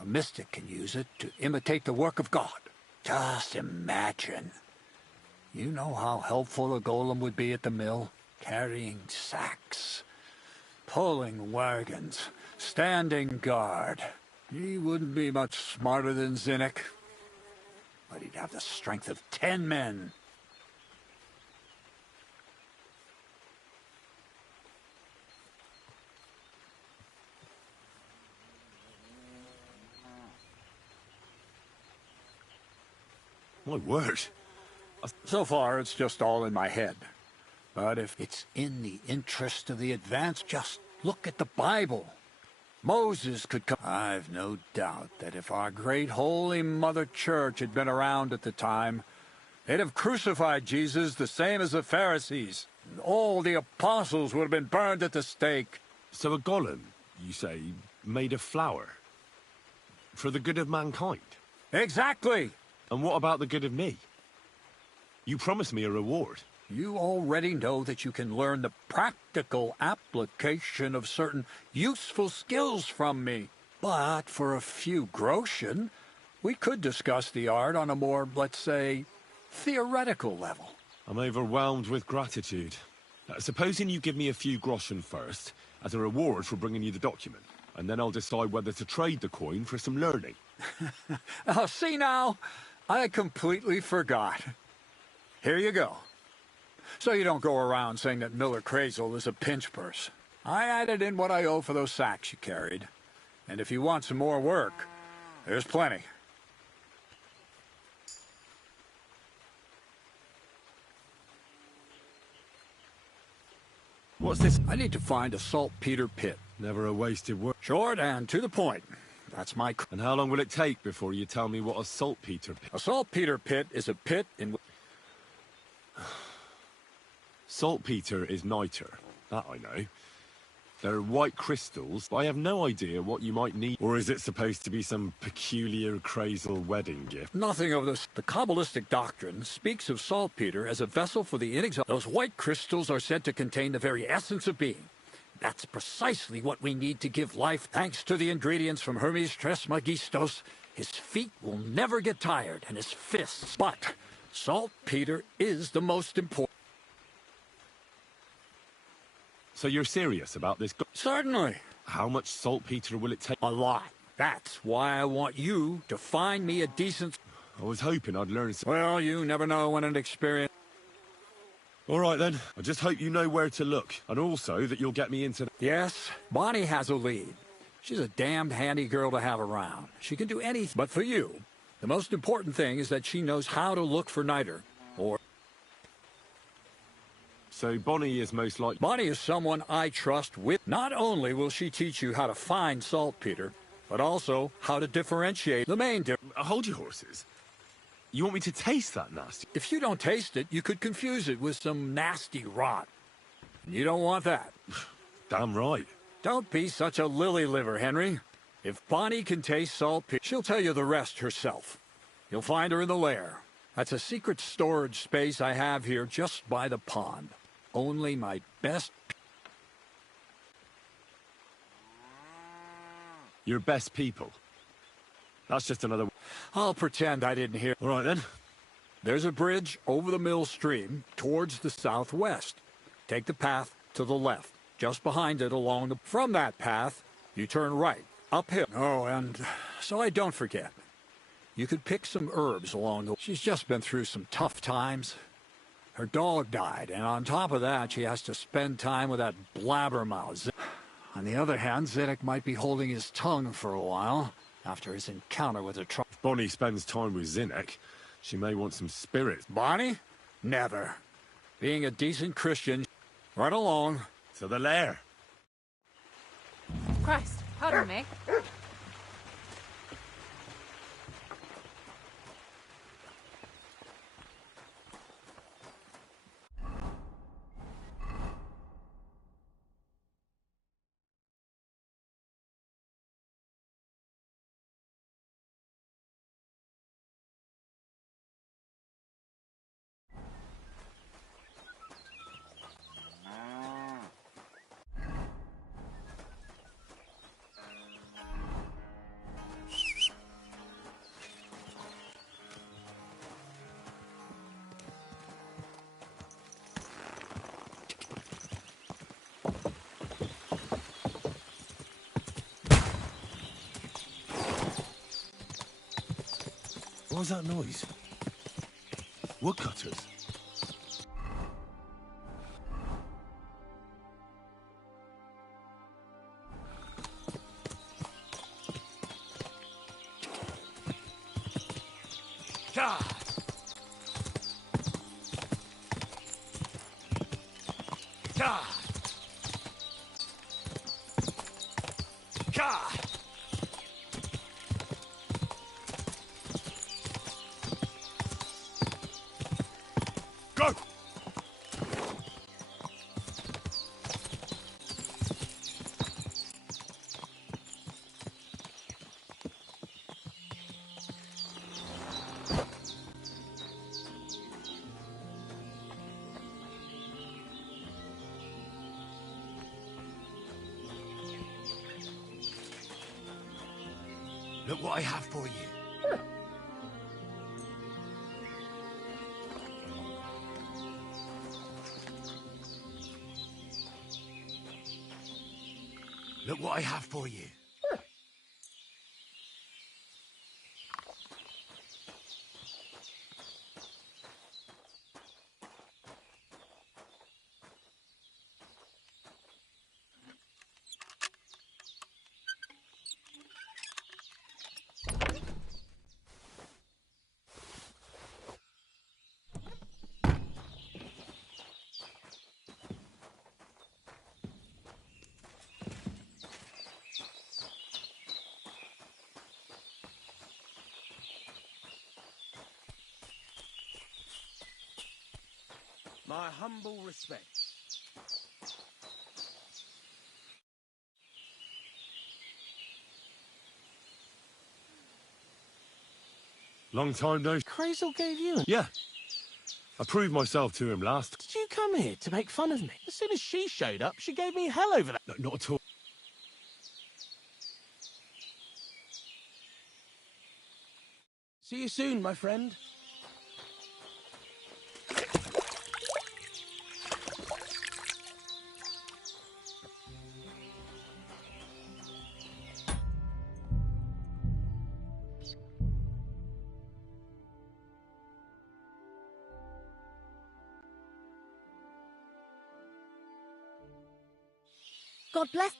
A mystic can use it to imitate the work of God. Just imagine. You know how helpful a golem would be at the mill? Carrying sacks, pulling wagons, standing guard. He wouldn't be much smarter than Zinnik, but he'd have the strength of 10 men. My word. So far, it's just all in my head. But if it's in the interest of the advance, just look at the Bible. Moses could come. I've no doubt that if our great Holy Mother Church had been around at the time, They'd have crucified Jesus the same as the Pharisees. All the apostles would have been burned at the stake. So a golem, you say, made of flour? For the good of mankind? Exactly! And what about the good of me? You promised me a reward. You already know that you can learn the practical application of certain useful skills from me. But for a few groschen, we could discuss the art on a more, let's say, theoretical level. I'm overwhelmed with gratitude. Supposing you give me a few groschen first, as a reward for bringing you the document, and then I'll decide whether to trade the coin for some learning. Oh, see now? I completely forgot. Here you go. So you don't go around saying that Miller Crazel is a pinch purse. I added in what I owe for those sacks you carried. And if you want some more work, there's plenty. What's this? I need to find a saltpeter pit. Never a wasted word. Short and to the point. That's my... And how long will it take before you tell me what a saltpeter pit... A saltpeter pit is a pit in... Saltpeter is niter. That I know. They're white crystals, but I have no idea what you might need. Or is it supposed to be some peculiar Crazel wedding gift? Nothing of this. The Kabbalistic doctrine speaks of saltpeter as a vessel for the inexhaustible. Those white crystals are said to contain the very essence of being. That's precisely what we need to give life. Thanks to the ingredients from Hermes Trismegistos, his feet will never get tired, and his fists. But saltpeter is the most important. So you're serious about this? Certainly. How much saltpeter will it take? A lot. That's why I want you to find me a decent... I was hoping I'd learn some... Well, you never know when an experience... All right, then. I just hope you know where to look. And also that you'll get me into... Yes, Bonnie has a lead. She's a damned handy girl to have around. She can do anything. But for you, the most important thing is that she knows how to look for niter. Or... So Bonnie is most likely... Bonnie is someone I trust with. Not only will she teach you how to find saltpeter, but also how to differentiate the main difference. Hold your horses. You want me to taste that nasty? If you don't taste it, you could confuse it with some nasty rot. You don't want that. Damn right. Don't be such a lily liver, Henry. If Bonnie can taste saltpeter, she'll tell you the rest herself. You'll find her in the lair. That's a secret storage space I have here just by the pond. Only my best... Your best people. That's just another... I'll pretend I didn't hear... All right, then. There's a bridge over the mill stream towards the southwest. Take the path to the left. Just behind it along the... From that path, you turn right, uphill. Oh, and so I don't forget. You could pick some herbs along the... She's just been through some tough times. Her dog died, and on top of that, she has to spend time with that blabbermouth. On the other hand, Zedek might be holding his tongue for a while after his encounter with her truck. If Bonnie spends time with Zinnek, she may want some spirits. Bonnie? Never. Being a decent Christian, right along. To the lair. Christ, pardon me. What was that noise? Woodcutters. God! God! God! Look what I have for you. Look what I have for you. My humble respect. Long time no... Crazel gave you? Yeah. I proved myself to him last. Did you come here to make fun of me? As soon as she showed up, she gave me hell over that. No, not at all. See you soon, my friend. God bless.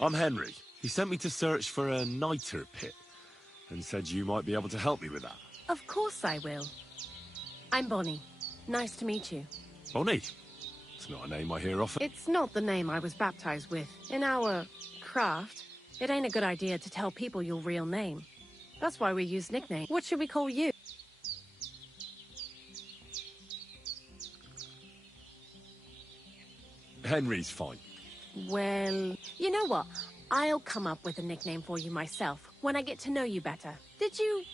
I'm Henry. He sent me to search for a niter pit and said you might be able to help me with that. Of course I will. I'm Bonnie. Nice to meet you. Bonnie? It's not a name I hear often. It's not the name I was baptized with. In our craft, it ain't a good idea to tell people your real name. That's why we use nicknames. What should we call you? Henry's fine. Well, you know what? I'll come up with a nickname for you myself when I get to know you better. Did you?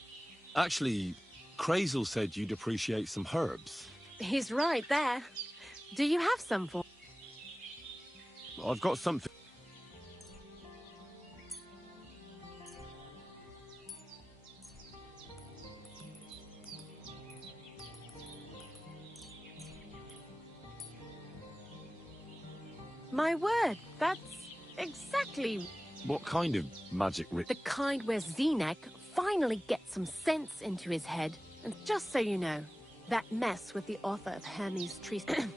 Actually, Crazel said you'd appreciate some herbs. He's right there. Do you have some for? I've got something. My word, that's exactly... What kind of magic the kind where Zenek finally gets some sense into his head. And just so you know, that mess with the author of Hermes Tristan.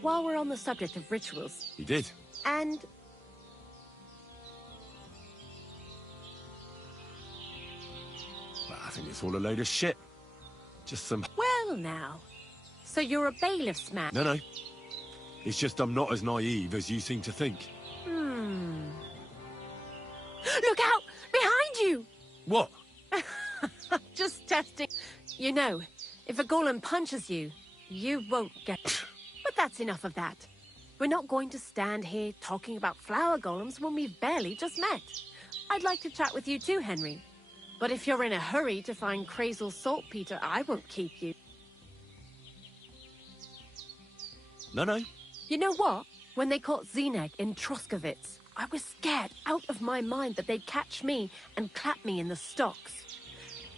While we're on the subject of rituals... He did. And... Well, I think it's all a load of shit. Just some... Well now, so you're a bailiff's man? No. It's just I'm not as naive as you seem to think. Look out! Behind you! What? Just testing. You know, if a golem punches you, you won't get... But that's enough of that. We're not going to stand here talking about flower golems when we've barely just met. I'd like to chat with you too, Henry. But if you're in a hurry to find Crazel's saltpeter, I won't keep you. No. You know what? When they caught Zenek in Troskovitz, I was scared out of my mind that they'd catch me and clap me in the stocks.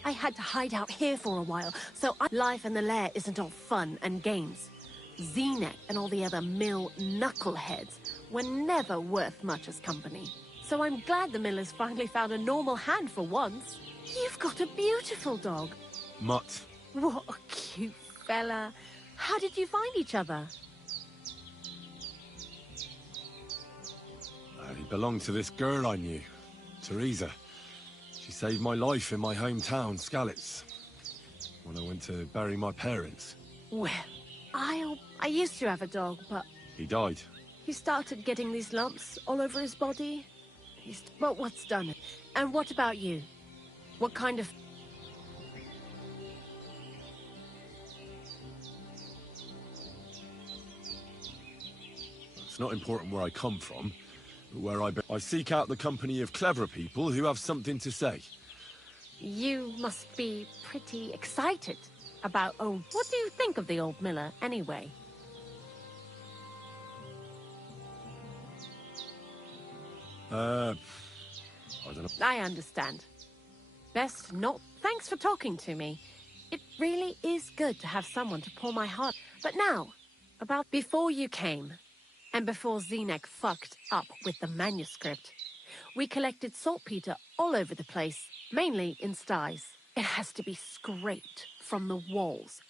I had to hide out here for a while, so life in the lair isn't all fun and games. Zenek and all the other mill knuckleheads were never worth much as company. So I'm glad the miller's finally found a normal hand for once. You've got a beautiful dog. Mutt. What a cute fella. How did you find each other? He belonged to this girl I knew, Teresa. She saved my life in my hometown, Skalitz, when I went to bury my parents. Well, I used to have a dog, but... He died. He started getting these lumps all over his body. But what's done it? And what about you? What kind of... It's not important where I come from, but where I seek out the company of clever people who have something to say. You must be pretty excited about old... What do you think of the old miller, anyway? I don't know. I understand. Best not... Thanks for talking to me. It really is good to have someone to pour my heart... But now, about before you came, and before Zenek fucked up with the manuscript, we collected saltpeter all over the place, mainly in sties. It has to be scraped from the walls.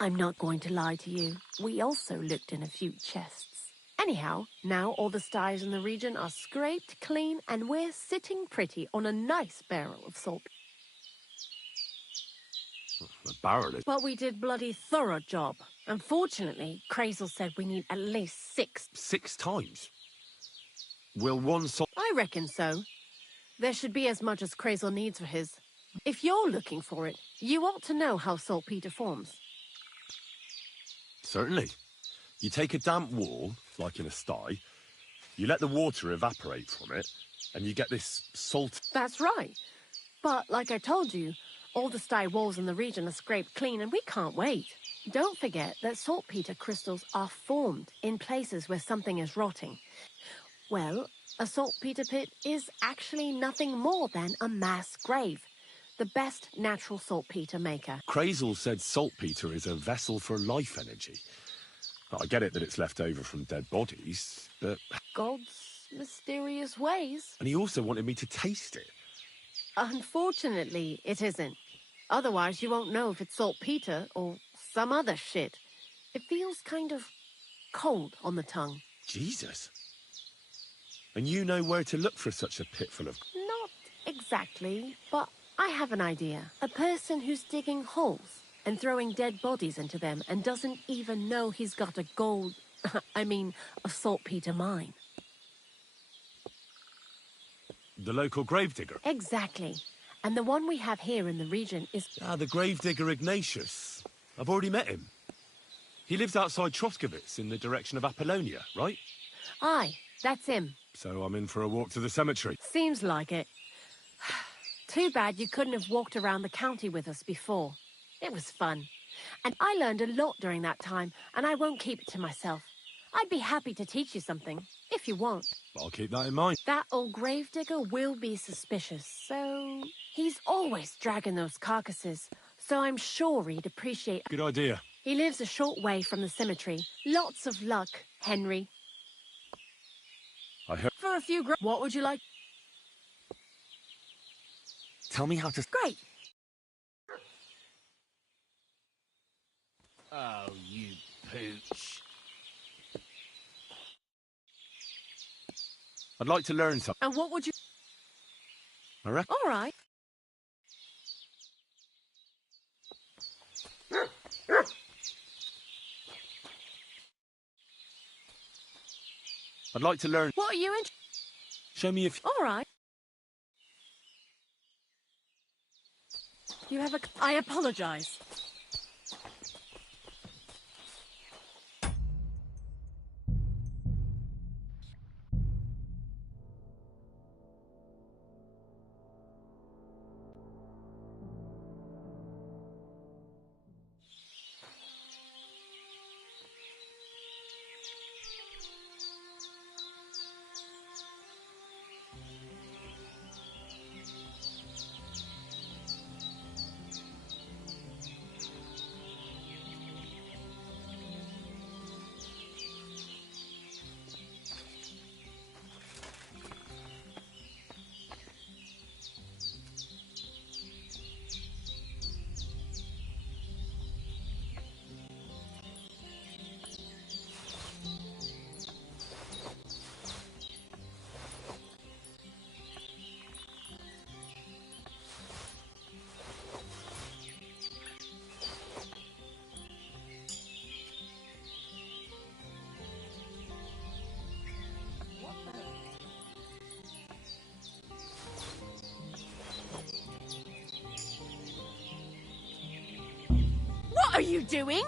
I'm not going to lie to you. We also looked in a few chests. Anyhow, now all the sties in the region are scraped clean and we're sitting pretty on a nice barrel of salt. A barrel is... But we did bloody thorough job. Unfortunately, Crazel said we need at least 6. 6 times? Will one salt... I reckon so. There should be as much as Crazel needs for his. If you're looking for it, you ought to know how saltpeter forms. Certainly. You take a damp wall, like in a sty, you let the water evaporate from it, and you get this salt... That's right. But, like I told you, all the sty walls in the region are scraped clean and we can't wait. Don't forget that saltpeter crystals are formed in places where something is rotting. Well, a saltpeter pit is actually nothing more than a mass grave. The best natural saltpeter maker. Crazel said saltpeter is a vessel for life energy. I get it that it's left over from dead bodies, but... God's mysterious ways. And he also wanted me to taste it. Unfortunately, it isn't. Otherwise, you won't know if it's saltpeter or some other shit. It feels kind of cold on the tongue. Jesus. And you know where to look for such a pit full of... Not exactly, but I have an idea. A person who's digging holes and throwing dead bodies into them and doesn't even know he's got a gold... a saltpeter mine. The local gravedigger? Exactly. And the one we have here in the region is... Ah, the gravedigger Ignatius. I've already met him. He lives outside Troskovitz in the direction of Apollonia, right? Aye, that's him. So I'm in for a walk to the cemetery. Seems like it. Too bad you couldn't have walked around the county with us before. It was fun. And I learned a lot during that time, and I won't keep it to myself. I'd be happy to teach you something, if you want. I'll keep that in mind. That old gravedigger will be suspicious, so... He's always dragging those carcasses, so I'm sure he'd appreciate... Good idea. He lives a short way from the cemetery. Lots of luck, Henry. I hope... For a few What would you like? Tell me how to... Great. Oh, you pooch. I'd like to learn something. And what would you... I reckon... All right. I'd like to learn... What are you in... Show me if... All right. You have a... I apologize. What are you doing?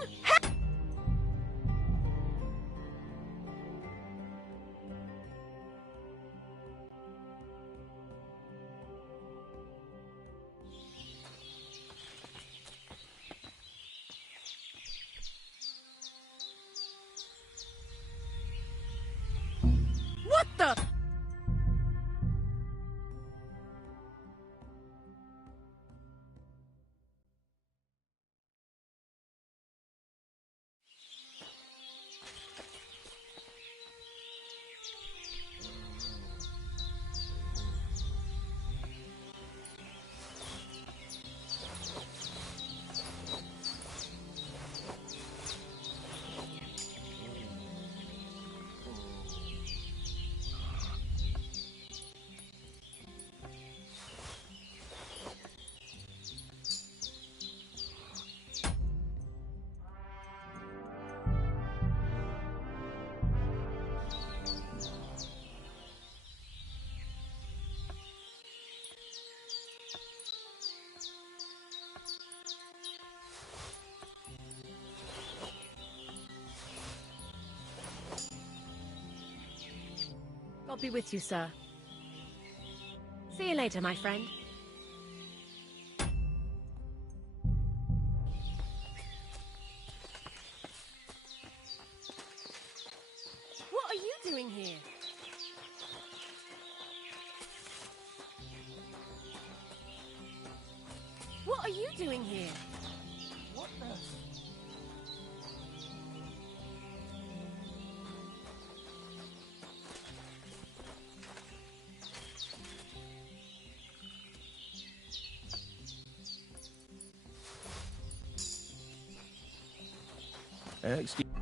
the... God be with you, sir. See you later, my friend. What are you doing here? What are you doing here? What the? Excuse me.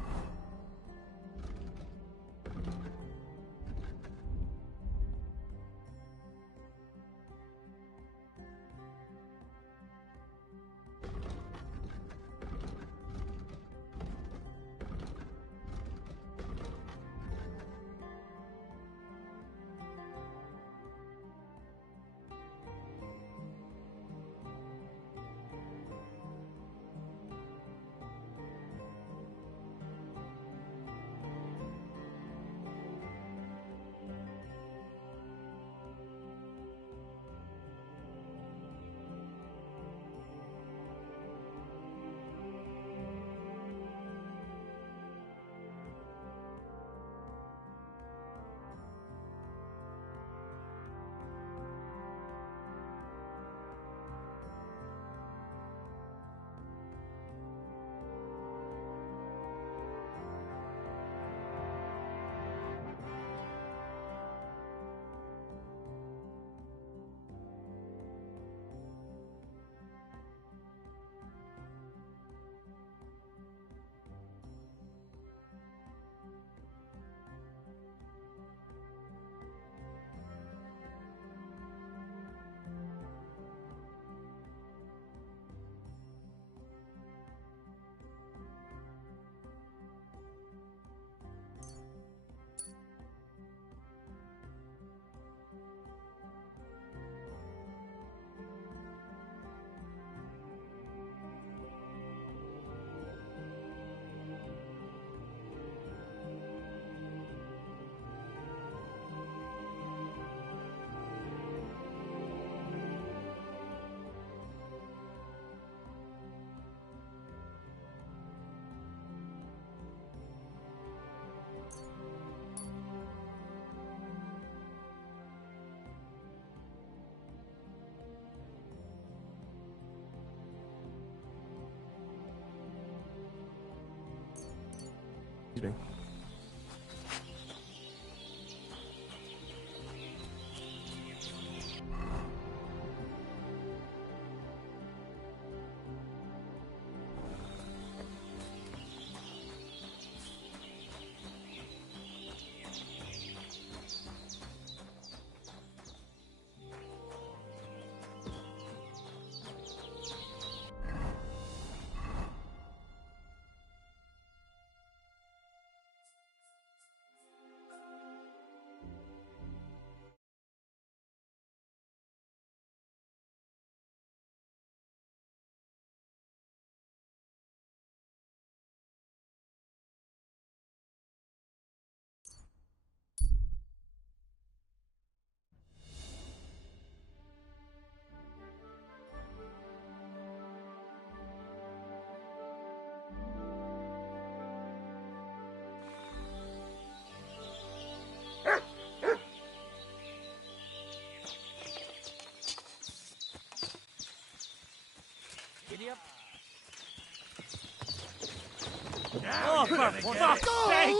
Oh, for fuck's sake!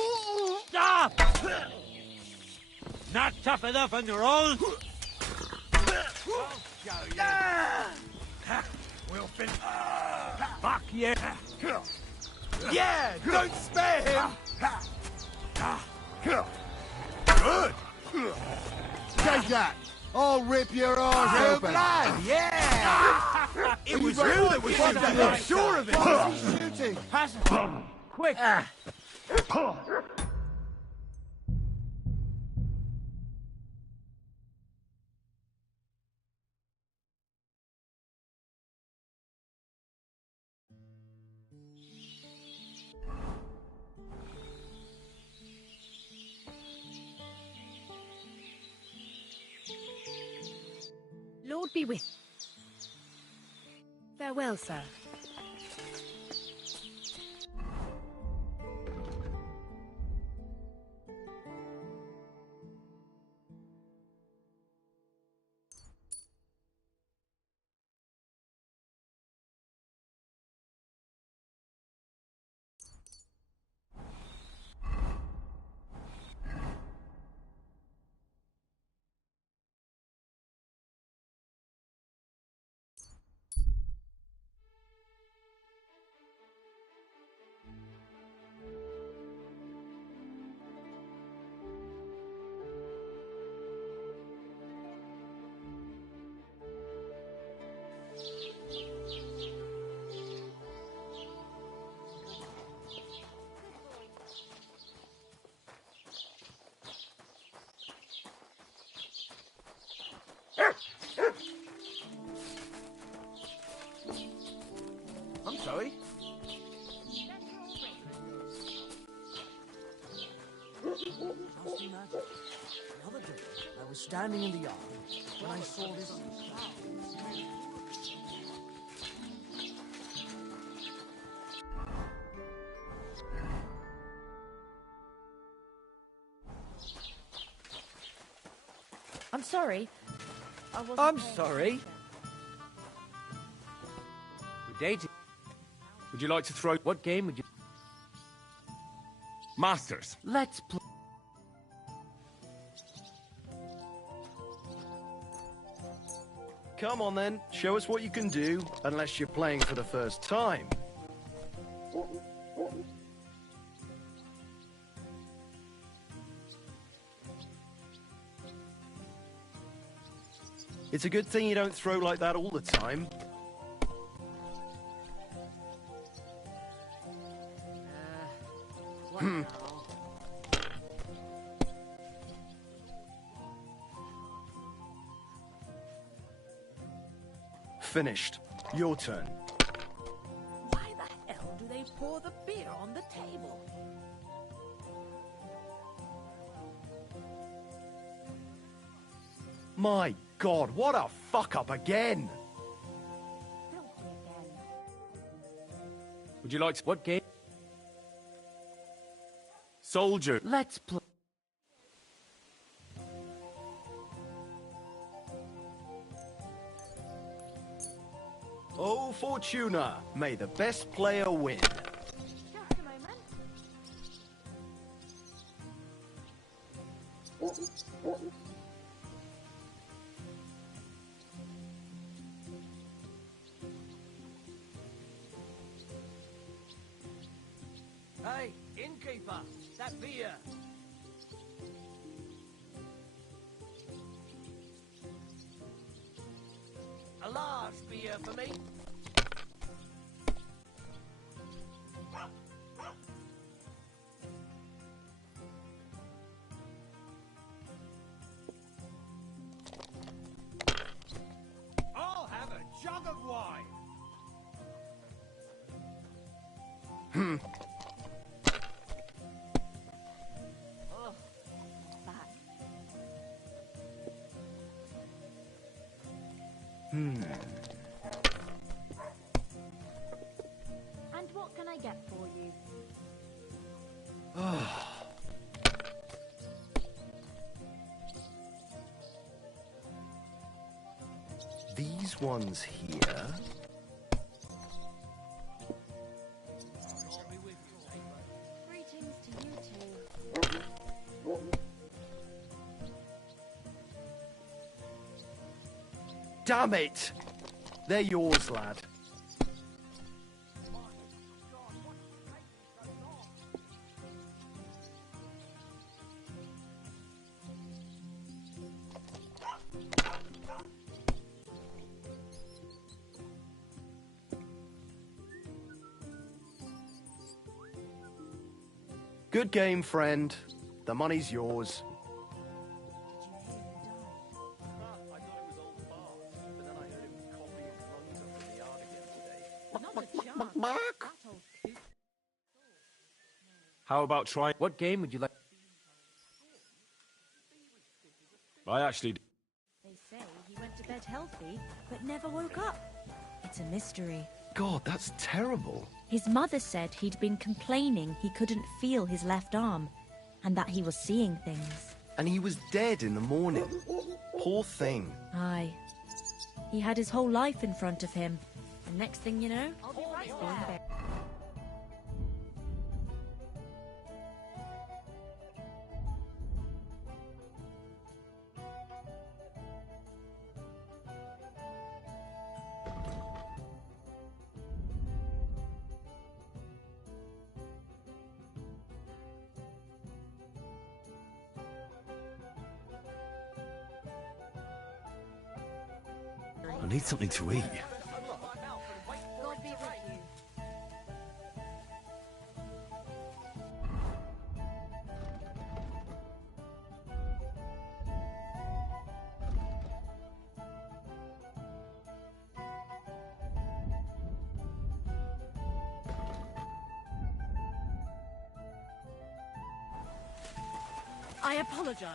Stop! Not tough enough on your own? We'll finish. Fuck you! Yeah, don't spare him. Good. Take that! I'll rip your arse Good open! blood, yeah. It was you that was shooting. I'm sure of it. What's he shooting? Pass it! Quick! Lord be with. Farewell, sir. I'm sorry. Trusty magic. The other day, I was standing in the yard when I saw this cloud. I'm sorry. I'm sorry. We're dating. Would you like to throw... What game would you... Masters. Let's play. Come on then, show us what you can do, unless you're playing for the first time. It's a good thing you don't throw like that all the time. Finished. Your turn. Why the hell do they pour the beer on the table? My God, what a fuck up again! Would you like to... What game? Soldier. Let's play. Oh, Fortuna, may the best player win. Just a moment. Hey, innkeeper, that beer. A large beer for me. I'll have a jug of wine. And what can I get for you? These ones here. Damn it! They're yours, lad. Good game, friend. The money's yours. How about trying? What game would you like? I actually... They say he went to bed healthy, but never woke up. It's a mystery. God, that's terrible. His mother said he'd been complaining he couldn't feel his left arm, and that he was seeing things. And he was dead in the morning. Poor thing. Aye. He had his whole life in front of him, and next thing you know, he's being buried. I need something to eat. God be with you. I apologize.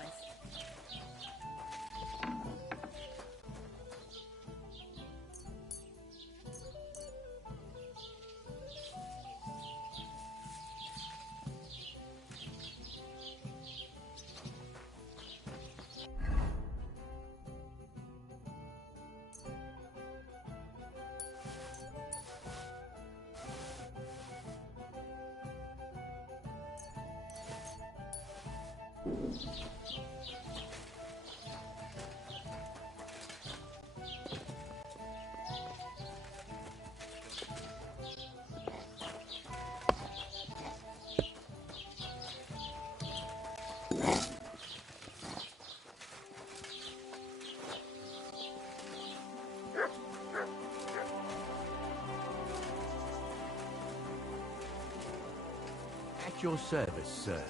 At your service, sir.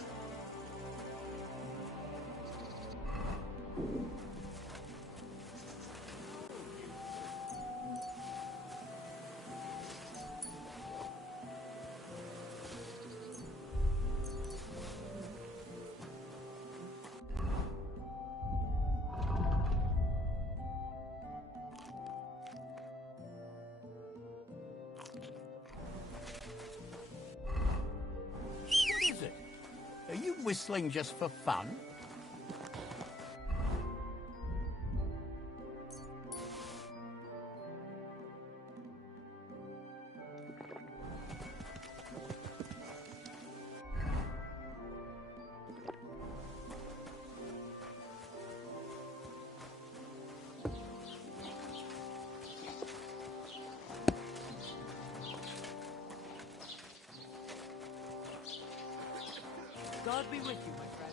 Are you whistling just for fun? God be with you, my friend.